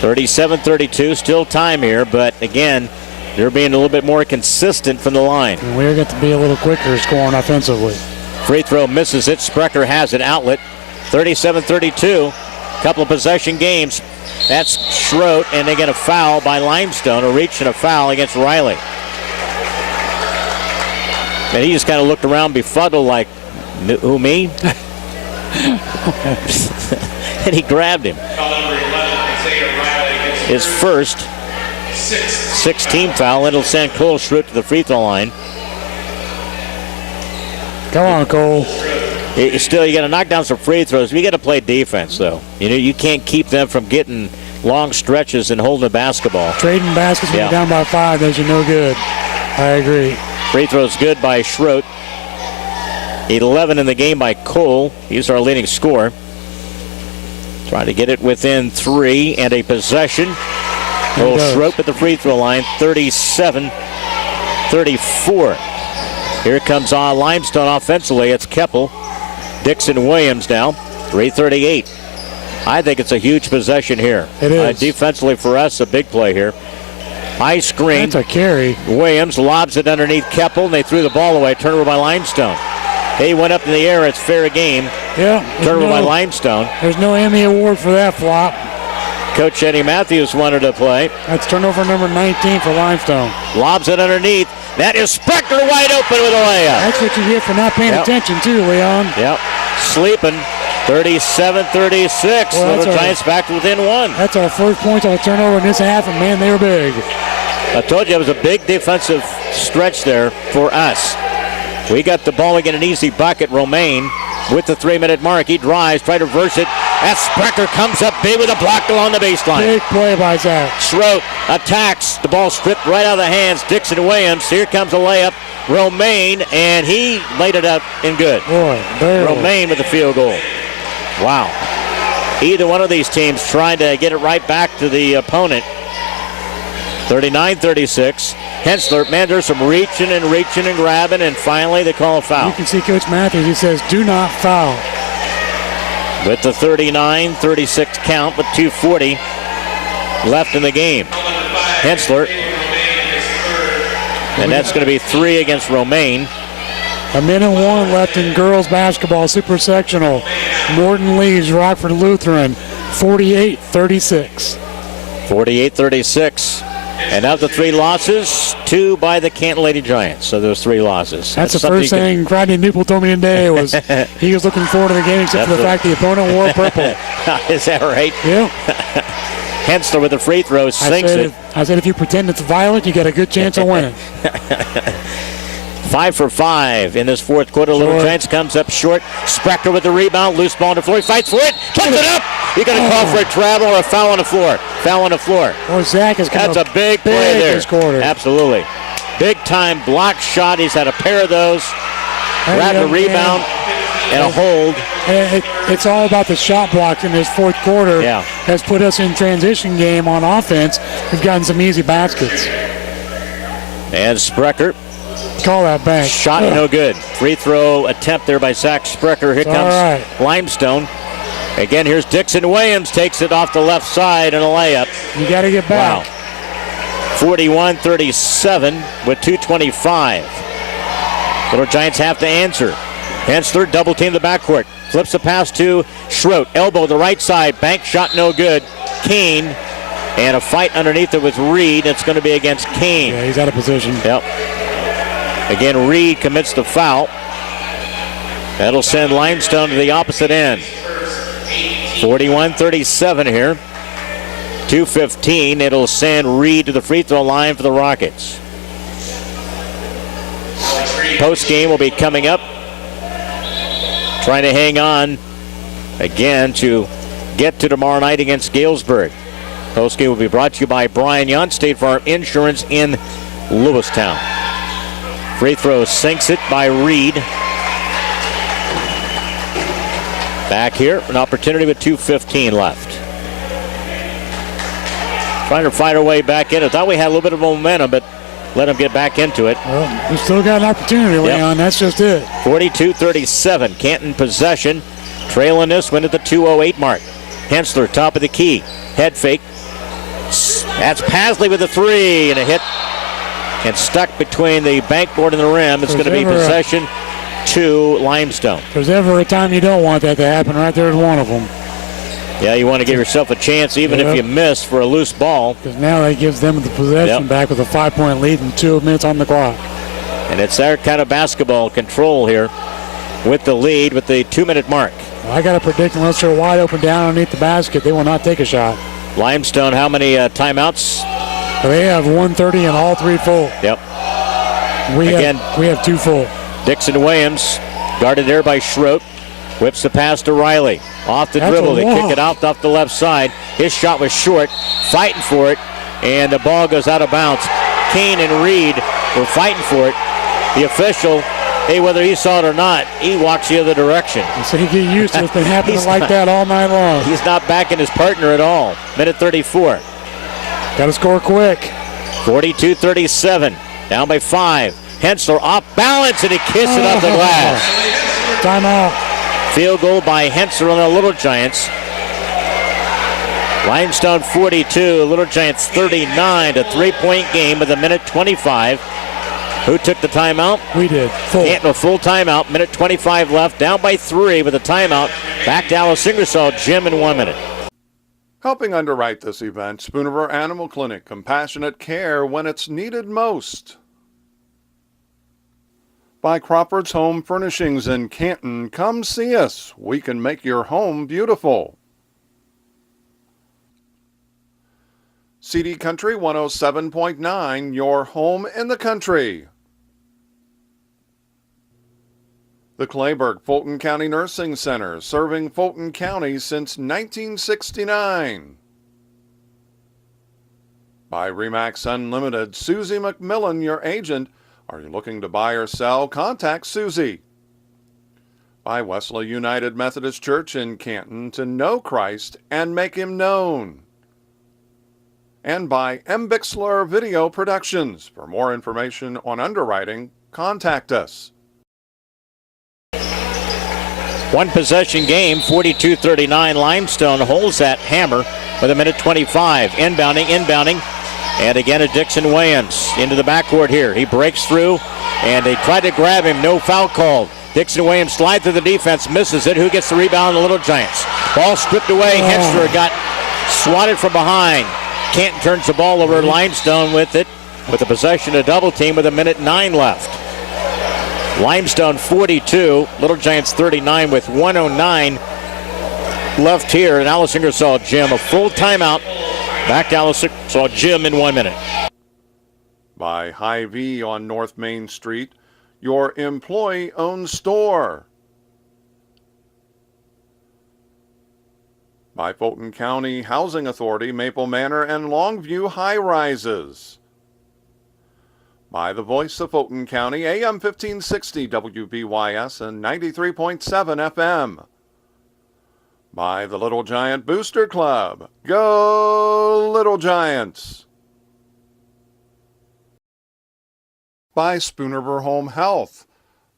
37-32, still time here, but again, they're being a little bit more consistent from the line. And we're going to be a little quicker scoring offensively. Free throw misses it. Sprecher has an outlet. 37-32. Couple of possession games. That's Schroet, and they get a foul by Limestone, a reach and a foul against Riley. And he just kind of looked around befuddled like, who, me? And he grabbed him. His first 16 foul. It'll send Cole Schroet to the free throw line. Come on, Cole. Still, you got to knock down some free throws. You got to play defense, though. You know, you can't keep them from getting long stretches and holding the basketball. Trading baskets when you're down by 5, those are no good. I agree. Free throws good by Schroet. 11 in the game by Cole. He's our leading scorer. Trying to get it within 3 and a possession. Little Schroep at the free throw line, 37-34. Here comes Limestone offensively. It's Keppel. Dixon Williams now, 3:38. I think it's a huge possession here. It is. Defensively for us, a big play here. High screen. That's a carry. Williams lobs it underneath Keppel, and they threw the ball away. Turnover by Limestone. He went up in the air. It's fair game. Yeah. Turnover by Limestone. There's no Emmy Award for that flop. Coach Eddie Matthews wanted to play. That's turnover number 19 for Limestone. Lobs it underneath. That is Sprecher wide open with a layup. That's what you get for not paying attention, too, Leon. Yep. Sleeping. 37-36. Well, Little Giants back to within one. That's our first point on a turnover in this half, and, man, they were big. I told you it was a big defensive stretch there for us. We got the ball, we get an easy bucket. Romaine with the 3-minute mark. He drives, try to reverse it. That Sprecher comes up big with a block along the baseline. Big play by Zach. Schroep attacks. The ball stripped right out of the hands. Dixon Williams. Here comes a layup. Romaine, and he laid it up in good. Boy, barely. Romaine with the field goal. Wow. Either one of these teams trying to get it right back to the opponent. 39-36. Hensler, man, there's some reaching and grabbing, and finally they call a foul. You can see Coach Matthews. He says, do not foul. With the 39-36 count with 2:40 left in the game. Hensler. And that's going to be 3 against Romaine. 1:01 left in girls basketball, super sectional. Morton leads Rockford Lutheran 48-36. 48-36. And of the 3 losses, 2 by the Canton Lady Giants. So there's 3 losses. That's the first thing Rodney Newpel told me today was he was looking forward to the game except for the fact the opponent wore purple. Is that right? Yeah. Hensler with the free throw sinks it. I said if you pretend it's violet, you got a good chance of winning. 5 for 5 in this fourth quarter. Little Giants comes up short. Sprecher with the rebound. Loose ball on the floor. He fights for it. Puts it up. You got to call for a travel or a foul on the floor. Foul on the floor. Or Zach is That's a big play there. This quarter. Absolutely. Big time block shot. He's had a pair of those. Grabbed a rebound and a hold. It's all about the shot blocks in this fourth quarter. Yeah. Has put us in transition game on offense. We've gotten some easy baskets. And Sprecher. Call that back. Shot no good. Free throw attempt there by Zach Sprecher. Here comes Limestone. Again, here's Dixon Williams. Takes it off the left side and a layup. You got to get back. Wow. 41-37 with 2:25. Little Giants have to answer. Hensler double team the backcourt. Flips the pass to Schroet. Elbow the right side. Bank shot no good. Kane. And a fight underneath it with Reed. It's going to be against Kane. Yeah, he's out of position. Yep. Again, Reed commits the foul. That'll send Limestone to the opposite end. 41-37 here. 2:15. It'll send Reed to the free throw line for the Rockets. Post game will be coming up. Trying to hang on again to get to tomorrow night against Galesburg. Post game will be brought to you by Brian Young, State Farm Insurance in Lewistown. Free throw sinks it by Reed. Back here, an opportunity with 2:15 left. Trying to fight our way back in. I thought we had a little bit of momentum, but let them get back into it. Well, we still got an opportunity, Leon. That's just it. 42-37. Canton possession. Trailing this one at the 2:08 mark. Hensler, top of the key. Head fake. That's Pasley with a 3 and a hit. And stuck between the backboard and the rim. It's going to be possession to Limestone. If there's ever a time you don't want that to happen, right there's one of them. Yeah, you want to give yourself a chance even if you miss for a loose ball. Because now that gives them the possession back with a 5-point lead and 2 minutes on the clock. And it's their kind of basketball control here with the lead with the 2-minute mark. Well, I got to predict unless they're wide open down underneath the basket, they will not take a shot. Limestone, how many timeouts? They have 1:30 and all 3 full. Yep. We have 2 full. Dixon Williams guarded there by Schroet. Whips the pass to Riley. Off the dribble. They kick it out off the left side. His shot was short. Fighting for it. And the ball goes out of bounds. Kane and Reed were fighting for it. The official, hey, whether he saw it or not, he walks the other direction. So he get used to it. It's been happening like that all night long. He's not backing his partner at all. Minute 34. Got to score quick. 42-37. Down by 5. Hensler off balance, and he kissed it off the glass. Timeout. Field goal by Hensler on the Little Giants. Limestone 42, Little Giants 39. A 3-point game with a minute 25. Who took the timeout? We did. Canton, a full timeout. Minute 25 left. Down by 3 with a timeout. Back to Alice Ingersoll Gym in 1 minute. Helping underwrite this event, Spoonerville Animal Clinic, compassionate care when it's needed most. By Crawford's Home Furnishings in Canton, come see us. We can make your home beautiful. CD Country 107.9, your home in the country. The Clayburgh Fulton County Nursing Center, serving Fulton County since 1969. By Remax Unlimited, Susie McMillan, your agent. Are you looking to buy or sell? Contact Susie. By Wesley United Methodist Church in Canton, to know Christ and make him known. And by M. Bixler Video Productions. For more information on underwriting, contact us. One possession game, 42-39. Limestone holds that hammer with a minute 25. Inbounding. And again, a Dixon Williams into the backcourt here. He breaks through, and they tried to grab him. No foul called. Dixon Williams slides through the defense, misses it. Who gets the rebound? The Little Giants. Ball stripped away. Hensler got swatted from behind. Canton turns the ball over. Limestone with it, with the possession to double team with a minute 9 left. Limestone 42, Little Giants 39 with 109 left here in Alice Ingersoll Gym. A full timeout. Back to Alice Ingersoll Gym in 1 minute. By Hy-Vee on North Main Street, your employee-owned store. By Fulton County Housing Authority, Maple Manor and Longview High Rises. By the voice of Fulton County, AM 1560 WBYS and 93.7 FM. By the Little Giant Booster Club. Go Little Giants! By Spoonerville Home Health,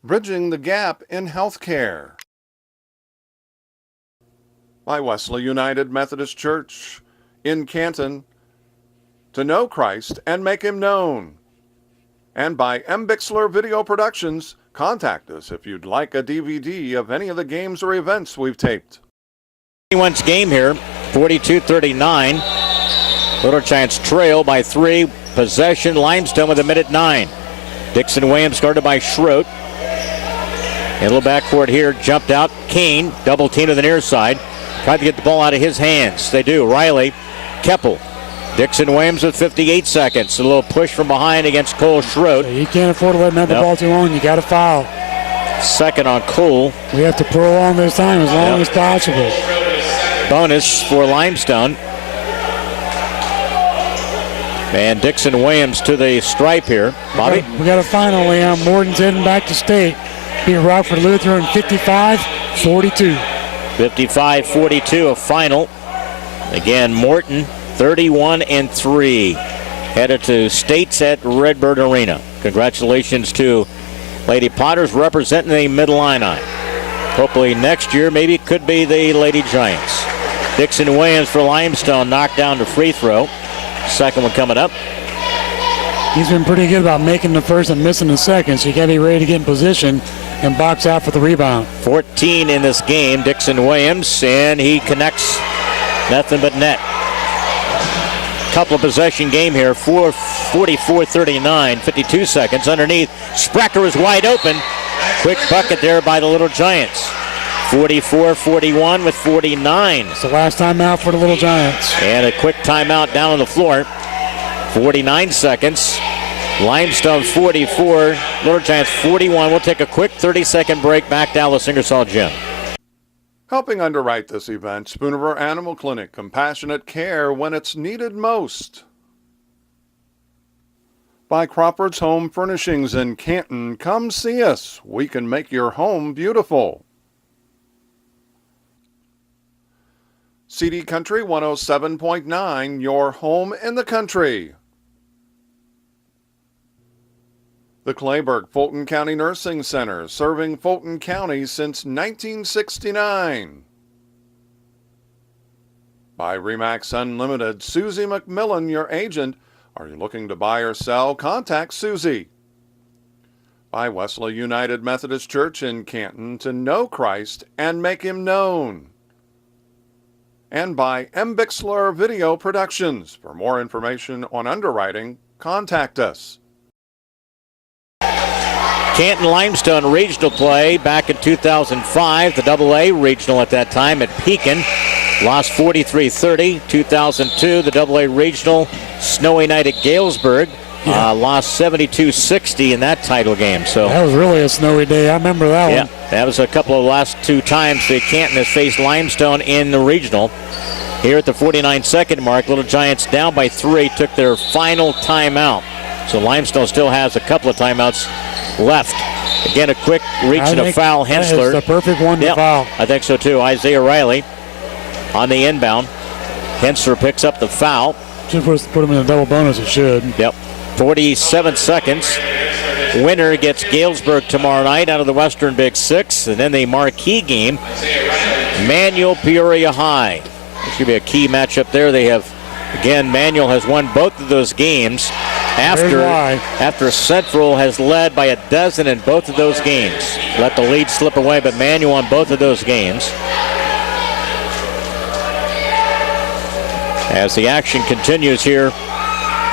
bridging the gap in healthcare. By Wesley United Methodist Church in Canton, to know Christ and make him known. And by M. Bixler Video Productions, contact us if you'd like a DVD of any of the games or events we've taped. Anyone's game here, 42-39. Little Giants trail by 3. Possession, Limestone with a minute 9. Dixon Williams guarded by Schroet. A little backcourt here, jumped out. Kane, double team to the near side. Tried to get the ball out of his hands. They do. Riley, Keppel. Dixon Williams with 58 seconds. A little push from behind against Cole Schroet. You can't afford to let him have the ball too long. You got to foul. Second on Cole. We have to prolong this time as long as possible. Bonus for Limestone. And Dixon Williams to the stripe here. Bobby? We got a final, Leon. Morton's heading back to state. Beat Rockford Lutheran 55-42. 55-42, a final. Again, Morton 31-3. Headed to states at Redbird Arena. Congratulations to Lady Potters representing the Mid Illini. Hopefully next year, maybe it could be the Lady Giants. Dixon Williams for Limestone knocked down to free throw. Second one coming up. He's been pretty good about making the first and missing the second, so you got to be ready to get in position and box out for the rebound. 14 in this game, Dixon Williams, and he connects nothing but net. Couple of possession game here, 44-39, 52 seconds underneath. Sprecher is wide open. Quick bucket there by the Little Giants. 44-41 with 49. It's the last timeout for the Little Giants. And a quick timeout down on the floor. 49 seconds. Limestone 44, Little Giants 41. We'll take a quick 30-second break. Back to Alice Ingersoll Gym. Helping underwrite this event, Spoonerville Animal Clinic, compassionate care when it's needed most. By Crawford's Home Furnishings in Canton, come see us. We can make your home beautiful. CD Country 107.9, your home in the country. The Clayburgh Fulton County Nursing Center, serving Fulton County since 1969. By RE/MAX Unlimited, Susie McMillan, your agent. Are you looking to buy or sell? Contact Susie. By Wesley United Methodist Church in Canton, to know Christ and make Him known. And by M. Bixler Video Productions. For more information on underwriting, contact us. Canton Limestone regional play back in 2005. The AA regional at that time at Pekin. Lost 43-30. 2002, the AA regional snowy night at Galesburg. Lost 72-60 in that title game. So that was really a snowy day. I remember that one. Yeah, that was a couple of last two times that Canton has faced Limestone in the regional. Here at the 49-second mark, Little Giants down by 3, took their final timeout. So Limestone still has a couple of timeouts left. Again, a quick reach and a foul. Hensler. That is the perfect one to foul. I think so too. Isaiah Riley on the inbound. Hensler picks up the foul. Should put him in a double bonus. It should. Yep. 47 seconds. Winner gets Galesburg tomorrow night out of the Western Big Six. And then the marquee game, Manual Peoria High. This should be a key matchup there. They have, again, Manual has won both of those games after Central has led by 12 in both of those games. Let the lead slip away, but Manual won both of those games. As the action continues here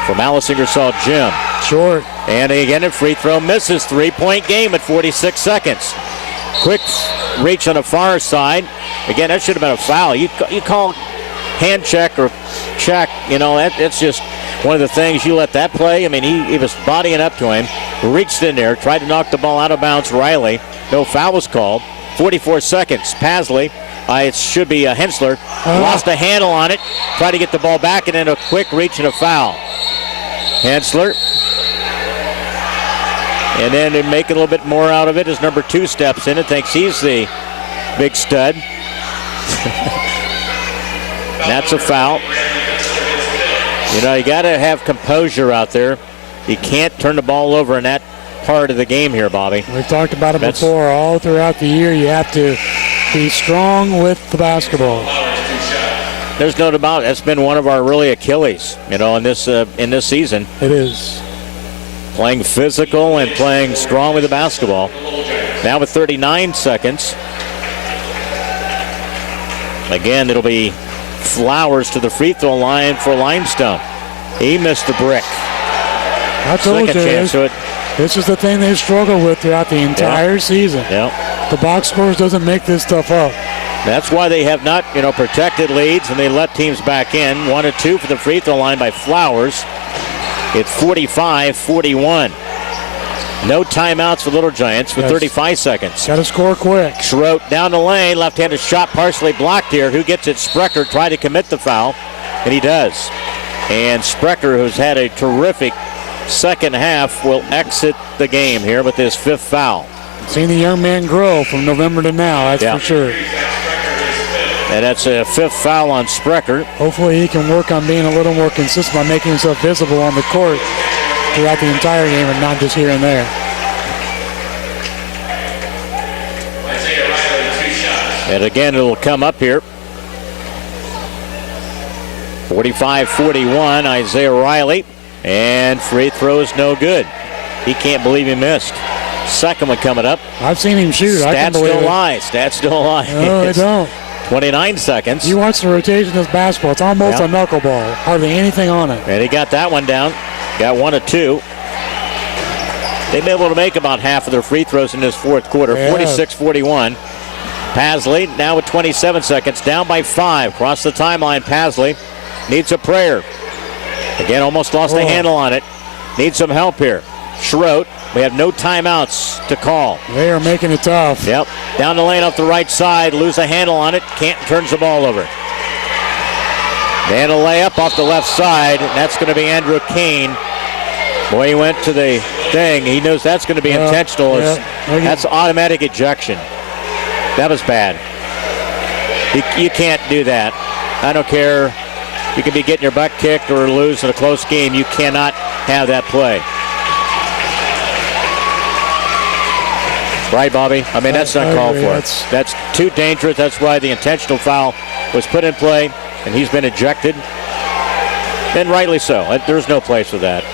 from Alice Ingersoll Gym. Short. And again, a free throw misses. 3-point game at 46 seconds. Quick reach on the far side. Again, that should have been a foul. You call hand check or check, that's just one of the things. You let that play. I mean, he was bodying up to him, reached in there, tried to knock the ball out of bounds. Riley, no foul was called. 44 seconds. Pasley, it should be Hensler, lost a handle on it, tried to get the ball back, and then a quick reach and a foul. Hensler. And then to make a little bit more out of it as number 2 steps in and thinks he's the big stud. That's a foul. You got to have composure out there. You can't turn the ball over in that part of the game here, Bobby. We've talked about it before. All throughout the year, you have to be strong with the basketball. There's no doubt about it. That's been one of our really Achilles, in this season. It is. Playing physical and playing strong with the basketball. Now with 39 seconds. Again, it'll be Flowers to the free throw line for Limestone. He missed the brick. I told you, this is the thing they struggle with throughout the entire season. Yeah. The box scores doesn't make this stuff up. That's why they have not, protected leads, and they let teams back in. 1 of 2 for the free throw line by Flowers. It's 45-41. No timeouts for Little Giants with 35 seconds. Got to score quick. Schroet down the lane. Left-handed shot partially blocked here. Who gets it? Sprecher tried to commit the foul, and he does. And Sprecher, who's had a terrific second half, will exit the game here with his 5th foul. Seen the young man grow from November to now, that's for sure. And that's a 5th foul on Sprecher. Hopefully he can work on being a little more consistent by making himself visible on the court throughout the entire game and not just here and there. And again, it'll come up here. 45-41, Isaiah Riley. And free throws no good. He can't believe he missed. Second one coming up. I've seen him shoot. Stats don't lie. Stats don't lie. No, they don't. 29 seconds. You watch the rotation of this basketball. It's almost a knuckleball. Hardly anything on it. And he got that one down. Got 1 of 2. They've been able to make about half of their free throws in this fourth quarter. 46-41. Pasley now with 27 seconds. Down by 5. Across the timeline, Pasley needs a prayer. Again, almost lost the handle on it. Needs some help here. Schroet. We have no timeouts to call. They are making it tough. Yep. Down the lane off the right side. Lose a handle on it. Canton turns the ball over. And a layup off the left side. And that's going to be Andrew Kane. Boy, he went to the thing. He knows that's going to be intentional. That's automatic ejection. That was bad. You can't do that. I don't care. You could be getting your butt kicked or lose in a close game. You cannot have that play. Right, Bobby? I mean, that's not called for. That's too dangerous. That's why the intentional foul was put in play, and he's been ejected. And rightly so. There's no place for that.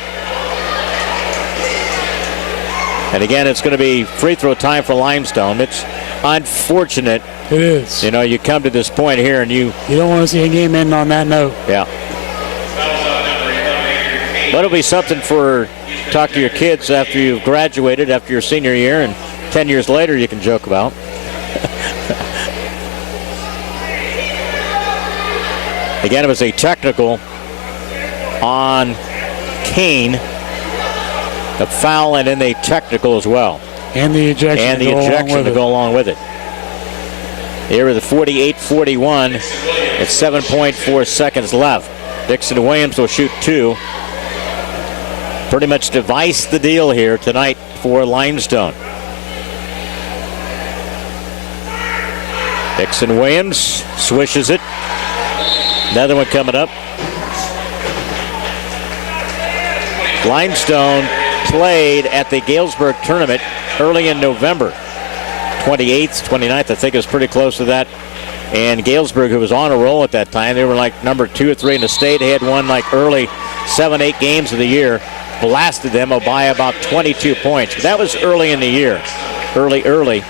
And again, it's going to be free throw time for Limestone. It's unfortunate. It is. You know, you come to this point here and you don't want to see a game end on that note. Yeah. But it'll be something for talk to your kids after you've graduated, after your senior year, and 10 years later you can joke about. Again, it was a technical on Kane. The foul and then a technical as well. And the ejection to go along with it. Here are the 48-41 at 7.4 seconds left. Dixon Williams will shoot 2. Pretty much device the deal here tonight for Limestone. Dixon Williams swishes it. Another one coming up. Limestone played at the Galesburg tournament early in November. 28th, 29th, I think it was pretty close to that. And Galesburg, who was on a roll at that time, they were like number 2 or 3 in the state. They had won like early 7-8 games of the year. Blasted them by about 22 points. But that was early in the year. Early.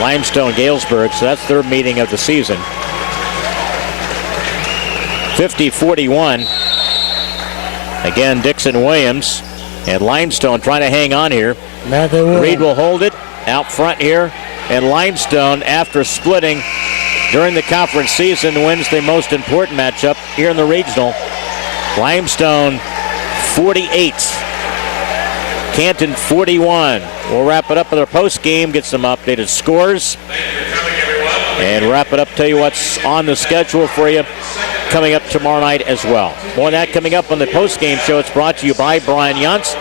Limestone, Galesburg, so that's their meeting of the season. 50-41. Again, Dixon Williams and Limestone trying to hang on here. Reed will hold it out front here. And Limestone, after splitting during the conference season, wins the most important matchup here in the regional. Limestone 48. Canton 41. We'll wrap it up with our post game, get some updated scores, and wrap it up, tell you what's on the schedule for you coming up tomorrow night as well. More on that coming up on the post game show. It's brought to you by Brian Yance,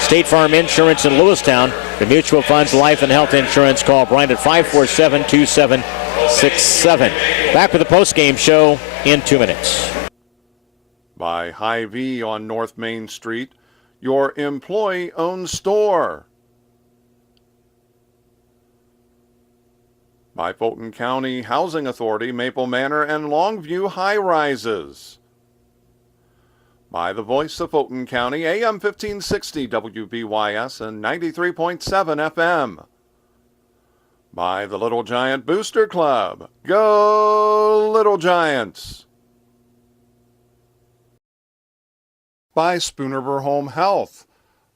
State Farm Insurance in Lewistown. The mutual funds, life and health insurance. Call Brian at 547-2767. Back with the post game show in 2 minutes. By Hy-Vee on North Main Street, your employee-owned store. By Fulton County Housing Authority, Maple Manor and Longview High Rises. By the voice of Fulton County, AM 1560 WBYS and 93.7 FM. By the Little Giant Booster Club. Go Little Giants! By Spoonerver Home Health,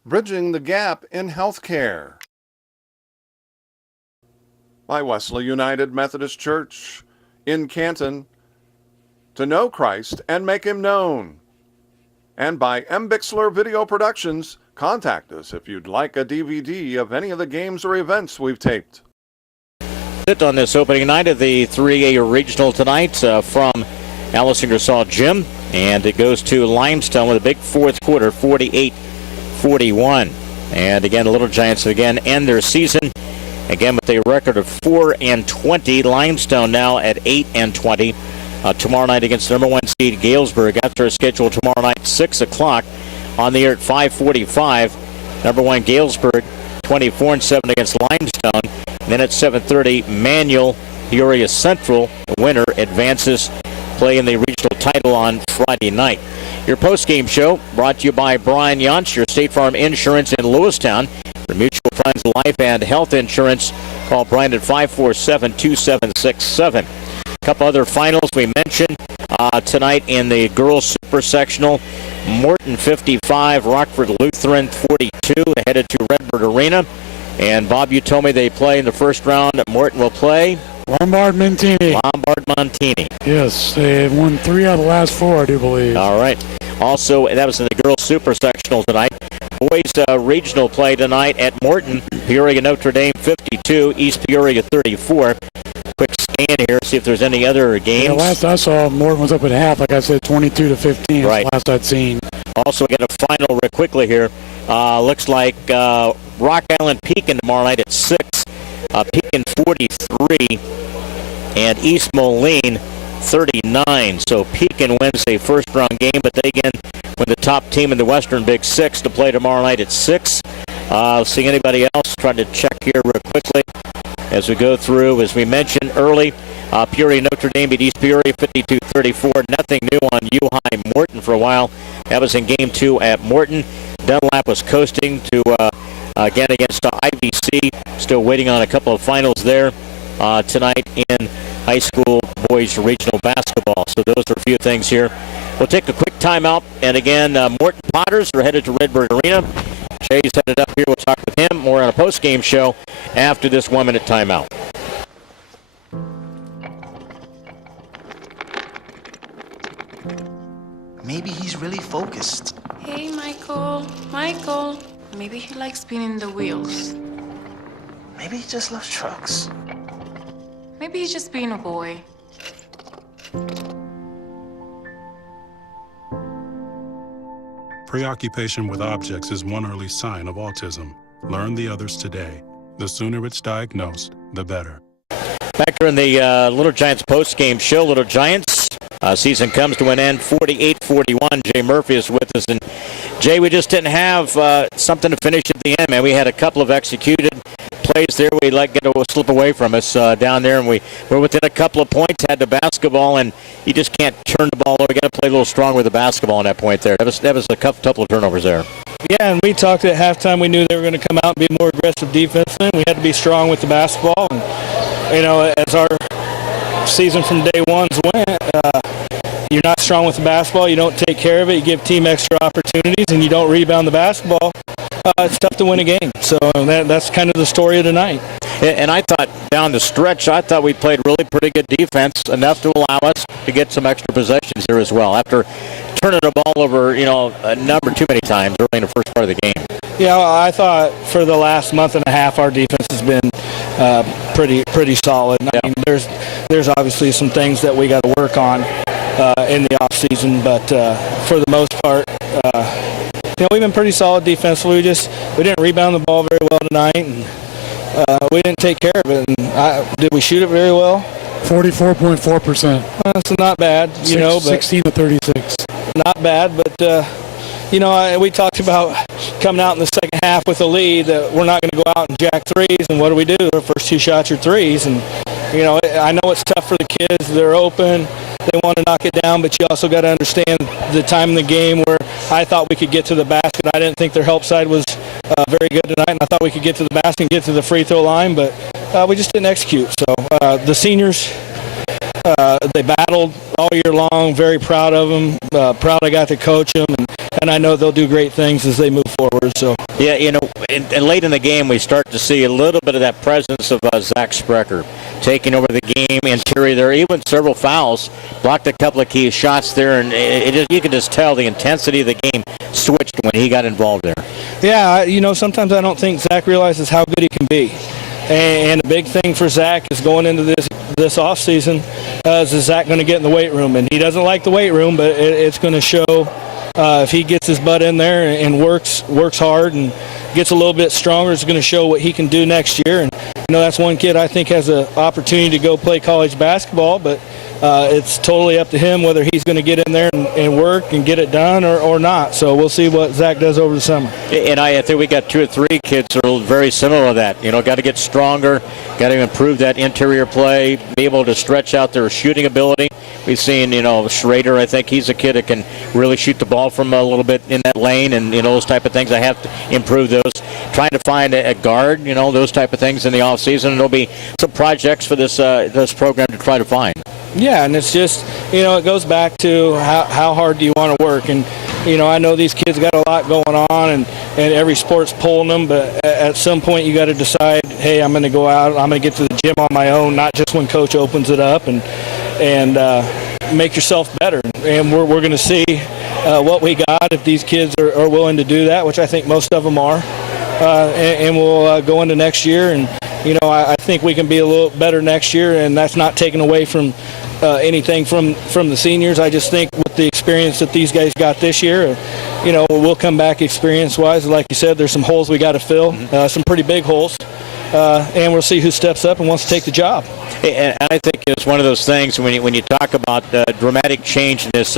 bridging the gap in healthcare. By Wesley United Methodist Church in Canton, to know Christ and make him known. And by M. Bixler Video Productions, contact us if you'd like a DVD of any of the games or events we've taped. On this opening night of the 3A Regional tonight from Alice Ingersoll Gym, and it goes to Limestone with a big fourth quarter, 48-41. And again, the Little Giants again end their season again with a record of 4-20. Limestone now at 8-20. Tomorrow night against the number 1 seed Galesburg. After a schedule tomorrow night 6 o'clock on the air at 5:45. Number 1 Galesburg 24-7 against Limestone. And then at 7:30 Manual Peoria Central. The winner advances, play in the regional title on Friday night. Your post-game show brought to you by Brian Yance, your State Farm Insurance in Lewistown. For mutual funds, life and health insurance, call Brian at 547-2767. A couple other finals we mentioned tonight in the girls super sectional. Morton 55, Rockford Lutheran 42. They headed to Redbird Arena. And Bob, you told me they play in the first round. Morton will play Lombard-Montini. Lombard-Montini. Yes, they won 3 out of the last 4, I do believe. All right. Also, that was in the girls super sectional tonight. Boys regional play tonight at Morton. Peoria Notre Dame 52, East Peoria 34. Quick scan here, see if there's any other games. Yeah, last I saw, Morton was up at half, like I said, 22-15. Right. Last I'd seen. Also, we got a final real quickly here. Looks like Rock Island Pekin tomorrow night at 6. Pekin 43. And East Moline 39. So Pekin wins a first-round game, but they again win the top team in the Western Big Six to play tomorrow night at 6. See anybody else? Trying to check here real quickly as we go through. As we mentioned early, Peoria Notre Dame beat East Peoria 52-34. Nothing new on U-High Morton for a while. That was in Game 2 at Morton. Dunlap was coasting to again against IBC. Still waiting on a couple of finals there tonight in high school boys regional basketball. So those are a few things here. We'll take a quick timeout. And again, Morton Potters are headed to Redbird Arena. Jay's headed up here. We'll talk with him more on a post-game show after this 1-minute timeout. Maybe he's really focused. Hey, Michael. Michael. Maybe he likes spinning the wheels. Maybe he just loves trucks. Maybe he's just being a boy. Preoccupation with objects is one early sign of autism. Learn the others today. The sooner it's diagnosed, the better. Back here in the Little Giants post-game show. Little Giants season comes to an end 48-41. Jay Murphy is with us. And Jay, we just didn't have something to finish at the end, man. We had a couple of executed plays there. We let get a slip away from us down there, and we were within a couple of points, had the basketball, and you just can't turn the ball over. You got to play a little strong with the basketball on that point there. That was a couple of turnovers there. Yeah, and we talked at halftime. We knew they were going to come out and be more aggressive defensively. We had to be strong with the basketball. And, you know, as our season from day one's went, you're not strong with the basketball. You don't take care of it. You give team extra opportunities, and you don't rebound the basketball. It's tough to win a game. So that's kind of the story of tonight. And I thought down the stretch, I thought we played really pretty good defense, enough to allow us to get some extra possessions here as well. After turning the ball over, a number too many times early in the first part of the game. Yeah, I thought for the last month and a half, our defense has been pretty solid. I mean, there's obviously some things that we got to work on in the off season, but for the most part, we've been pretty solid defensively. We didn't rebound the ball very well tonight, and we didn't take care of it. And did we shoot it very well? 44.4%. That's not bad, but 16 to 36. Not bad, but we talked about coming out in the second half with a lead that we're not going to go out and jack threes. And what do? The first two shots are threes, and I know it's tough for the kids. They're open. They want to knock it down, but you also got to understand the time in the game where I thought we could get to the basket. I didn't think their help side was very good tonight, and I thought we could get to the basket and get to the free throw line, but we just didn't execute. So the seniors, they battled all year long. Very proud of them. Proud I got to coach them, and I know they'll do great things as they move forward. So yeah, and late in the game we start to see a little bit of that presence of Zach Sprecher taking over the game, interior there, even several fouls, blocked a couple of key shots there, and you can just tell the intensity of the game switched when he got involved there. Yeah, sometimes I don't think Zach realizes how good he can be. And the big thing for Zach is going into this off season is Zach going to get in the weight room, and he doesn't like the weight room, but it's going to show if he gets his butt in there and works hard and gets a little bit stronger. It's going to show what he can do next year. And that's one kid I think has an opportunity to go play college basketball, but it's totally up to him whether he's going to get in there and work and get it done or not. So we'll see what Zach does over the summer. And I think we got 2 or 3 kids that are very similar to that. Got to get stronger, got to improve that interior play, be able to stretch out their shooting ability. We've seen, Schrader, I think he's a kid that can really shoot the ball from a little bit in that lane and, those type of things. I have to improve those. Trying to find a guard, those type of things in the offseason. And there'll be some projects for this program to try to find. Yeah, and it's just, it goes back to how hard do you want to work. And, I know these kids got a lot going on and every sport's pulling them, but at some point you got to decide, hey, I'm going to go out, I'm going to get to the gym on my own, not just when coach opens it up, and make yourself better. And we're going to see what we got if these kids are willing to do that, which I think most of them are. And we'll go into next year, and I think we can be a little better next year, and that's not taken away from anything from the seniors. I just think with the experience that these guys got this year, we'll come back experience-wise. Like you said, there's some holes we got to fill, some pretty big holes. and we'll see who steps up and wants to take the job. And I think it's one of those things when you talk about dramatic change in this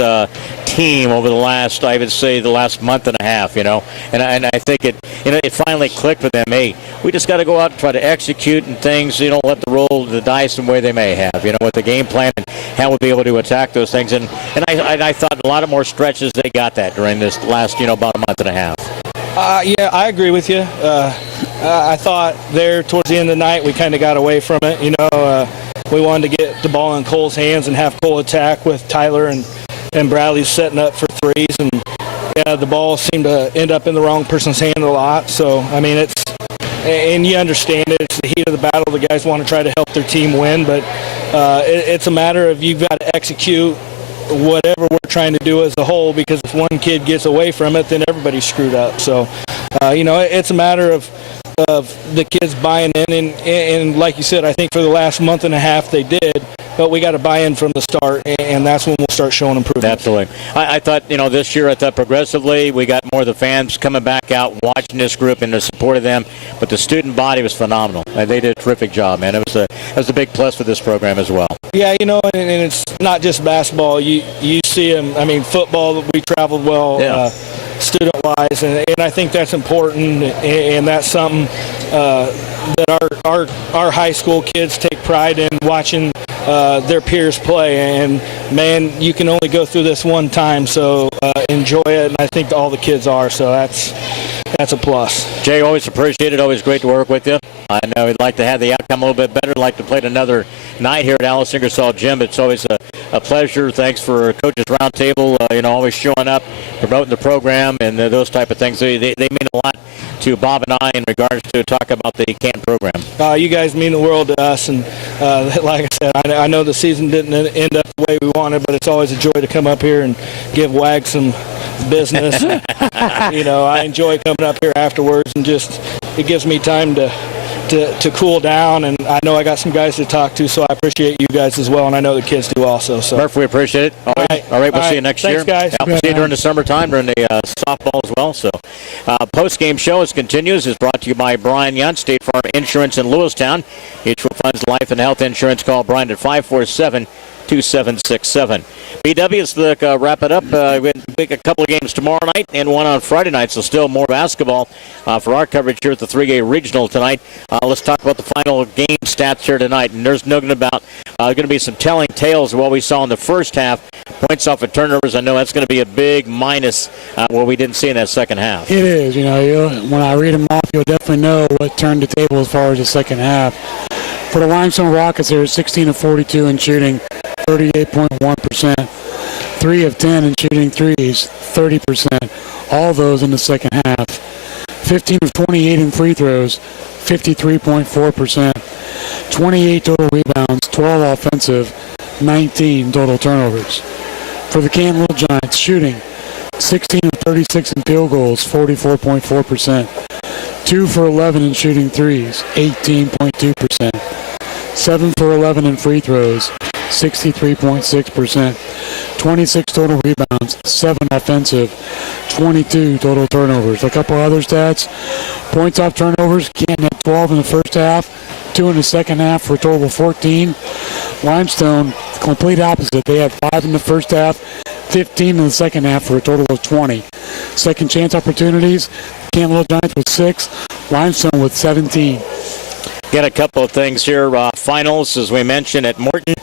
team over the last, I would say, the last month and a half, and I think it finally clicked with them. Hey, we just got to go out and try to execute and things, let the roll the dice in the way they may have, with the game plan and how we'll be able to attack those things. And I thought a lot of more stretches they got that during this last, about a month and a half. Yeah, I agree with you. I thought there towards the end of the night we kind of got away from it. We wanted to get the ball in Cole's hands and have Cole attack with Tyler and Bradley setting up for threes, and the ball seemed to end up in the wrong person's hand a lot. So and you understand it. It's the heat of the battle. The guys want to try to help their team win, but it's a matter of you've got to execute whatever we're trying to do as a whole, because if one kid gets away from it, then everybody's screwed up. So, it's a matter of the kids buying in, and like you said, I think for the last month and a half they did, but we got to buy in from the start, and that's when we'll start showing improvement. Absolutely. I thought, this year, progressively we got more of the fans coming back out, watching this group and the support of them, but the student body was phenomenal. They did a terrific job, man. It was a big plus for this program as well. Yeah, and it's not just basketball. You see them. I mean, football, we traveled well. Yeah. Student-wise, and I think that's important, and that's something that our high school kids take pride in, watching their peers play. And man, you can only go through this one time, so enjoy it. And I think all the kids are, so that's a plus. Jay, always appreciate it. Always great to work with you. I know we'd like to have the outcome a little bit better. Like to play another night here at Alice Ingersoll Gym. It's always a pleasure. Thanks for Coaches Roundtable, always showing up, promoting the program, and those type of things. They mean a lot to Bob and I in regards to talk about the Canton program. You guys mean the world to us, and like I said, I know the season didn't end up the way we wanted, but it's always a joy to come up here and give Wag some business. I enjoy coming up here afterwards, and just it gives me time to cool down, and I know I got some guys to talk to, so I appreciate you guys as well, and I know the kids do also. So Murph, we appreciate it. All right, we'll see you next year. Thanks, guys. We'll see you during the summertime, during the softball as well. So post-game show as continues is brought to you by Brian Yunt, State Farm Insurance in Lewistown. Mutual Funds Life and Health Insurance. Call Brian at 547-2767. BW, let's wrap it up. We have a couple of games tomorrow night and one on Friday night, so still more basketball for our coverage here at the 3A Regional tonight. Let's talk about the final game stats here tonight. And there's no going to be some telling tales of what we saw in the first half. Points off of turnovers, I know that's going to be a big minus what we didn't see in that second half. It is. When I read them off, you'll definitely know what turned the table as far as the second half. For the Limestone Rockets, they're 16 of 42 in shooting, 38.1%. 3 of 10 in shooting threes, 30%. All those in the second half. 15 of 28 in free throws, 53.4%. 28 total rebounds, 12 offensive, 19 total turnovers. For the Canton Little Giants, shooting 16 of 36 in field goals, 44.4%. 2 for 11 in shooting threes, 18.2%. 7 for 11 in free throws, 63.6%. 26 total rebounds, 7 offensive, 22 total turnovers. A couple other stats. Points off turnovers, Canton had 12 in the first half, 2 in the second half for a total of 14. Limestone, complete opposite. They had 5 in the first half, 15 in the second half for a total of 20. Second chance opportunities, Canton Little Giants with 6, Limestone with 17. Got a couple of things here. Finals, as we mentioned, at Morton.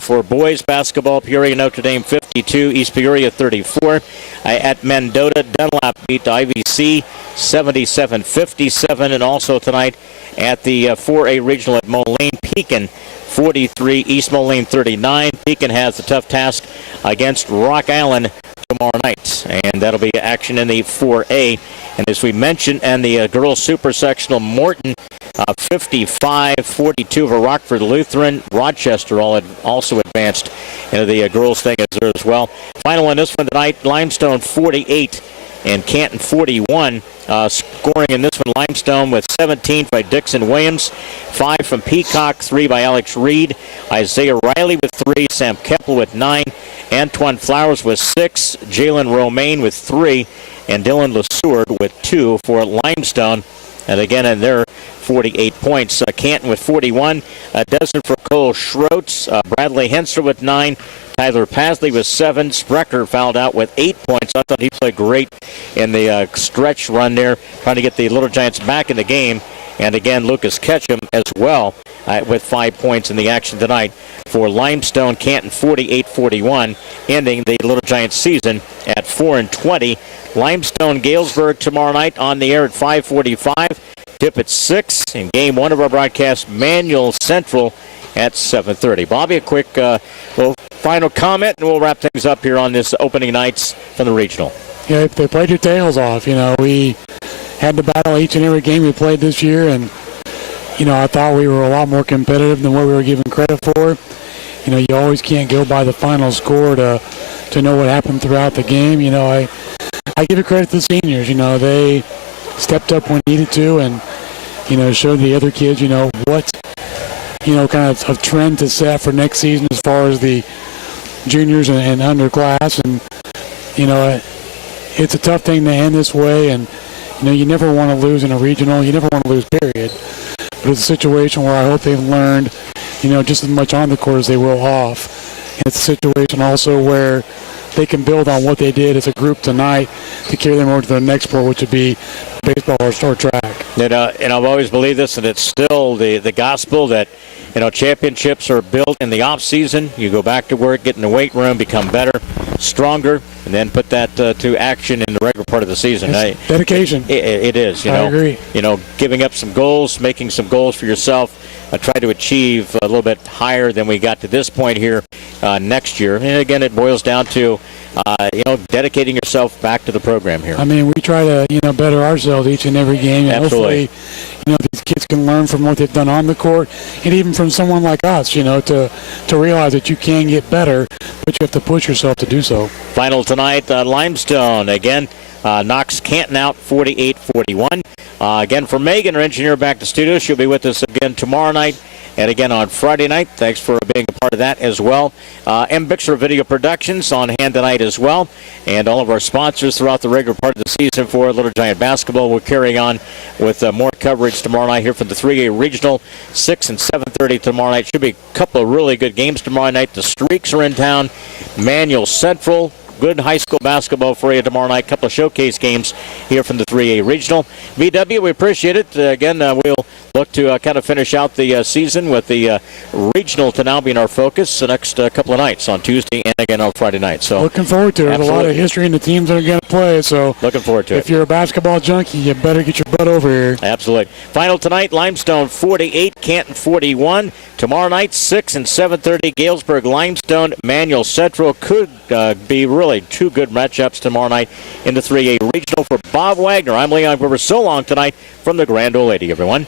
For boys basketball, Peoria Notre Dame 52, East Peoria 34. At Mendota, Dunlap beat IVC 77-57. And also tonight at the 4A Regional at Moline, Pekin 43, East Moline 39. Pekin has the tough task against Rock Island tomorrow night, and that'll be action in the 4A. And as we mentioned, and the girls super sectional, Morton 55-42 for Rockford Lutheran. Rochester also advanced into the girls thing as well. Final on this one tonight, Limestone 48 and Canton 41. Scoring in this one, Limestone with 17 by Dixon Williams, 5 from Peacock, 3 by Alex Reed, Isaiah Riley with 3, Sam Keppel with 9, Antoine Flowers with 6, Jalen Romaine with 3, and Dylan LeSourd with 2 for Limestone. and again in their 48 points. Canton with 41, a dozen for Cole Schroetz, Bradley Hensler with 9, Tyler Pasley with 7, Sprecher fouled out with 8 points. I thought he played great in the stretch run there, trying to get the Little Giants back in the game. And again, Lucas Ketchum as well with 5 points in the action tonight for Limestone. Canton 48-41, ending the Little Giants season at 4-20. Limestone Galesburg tomorrow night on the air at 5:45. Tip at 6. In game 1 of our broadcast, Manual Central at 7:30. Bobby, a quick little final comment, and we'll wrap things up here on this opening nights from the regional. Yeah, they played your tails off. We had to battle each and every game we played this year, and I thought we were a lot more competitive than what we were given credit for. You always can't go by the final score to know what happened throughout the game. I give it credit to the seniors. They stepped up when needed to, and showed the other kids what kind of a trend to set for next season as far as the juniors and underclass. And it's a tough thing to end this way, and you never want to lose in a regional. You never want to lose, period. But it's a situation where I hope they've learned, just as much on the court as they will off. And it's a situation also where they can build on what they did as a group tonight to carry them over to the next sport, which would be baseball or track. And I've always believed this, and it's still the gospel that, championships are built in the off season. You go back to work, get in the weight room, become better, stronger, and then put that to action in the regular part of the season. Dedication. It is. I agree. Giving up some goals, making some goals for yourself. Try to achieve a little bit higher than we got to this point here next year. And again, it boils down to dedicating yourself back to the program here. We try to better ourselves each and every game. And absolutely. Hopefully, these kids can learn from what they've done on the court, and even from someone like us. To realize that you can get better, but you have to push yourself to do so. Final tonight, Limestone again knocks Canton out 48-41. Again, for Megan, our engineer, back to studio. She'll be with us again tomorrow night and again on Friday night. Thanks for being a part of that as well. M. Bixler Video Productions on hand tonight as well. And all of our sponsors throughout the regular part of the season for Little Giant Basketball. We're carrying on with more coverage tomorrow night here from the 3A Regional, 6 and 7:30 tomorrow night. Should be a couple of really good games tomorrow night. The Streaks are in town. Manual Central. Good high school basketball for you tomorrow night. Couple of showcase games here from the 3A Regional. VW, we appreciate it. Again, we'll look to kind of finish out the season with the regional to now being our focus the next couple of nights on Tuesday and again on Friday night. So looking forward to it. There's a lot of history in the teams that are going to play. So looking forward to it. If you're a basketball junkie, you better get your butt over here. Absolutely. Final tonight, Limestone 48, Canton 41. Tomorrow night, 6 and 7:30, Galesburg, Limestone, Manual Central. Could be really two good matchups tomorrow night in the 3A Regional. For Bob Wagner, I'm Leon Groover. So long tonight from the Grand Ole Lady, everyone.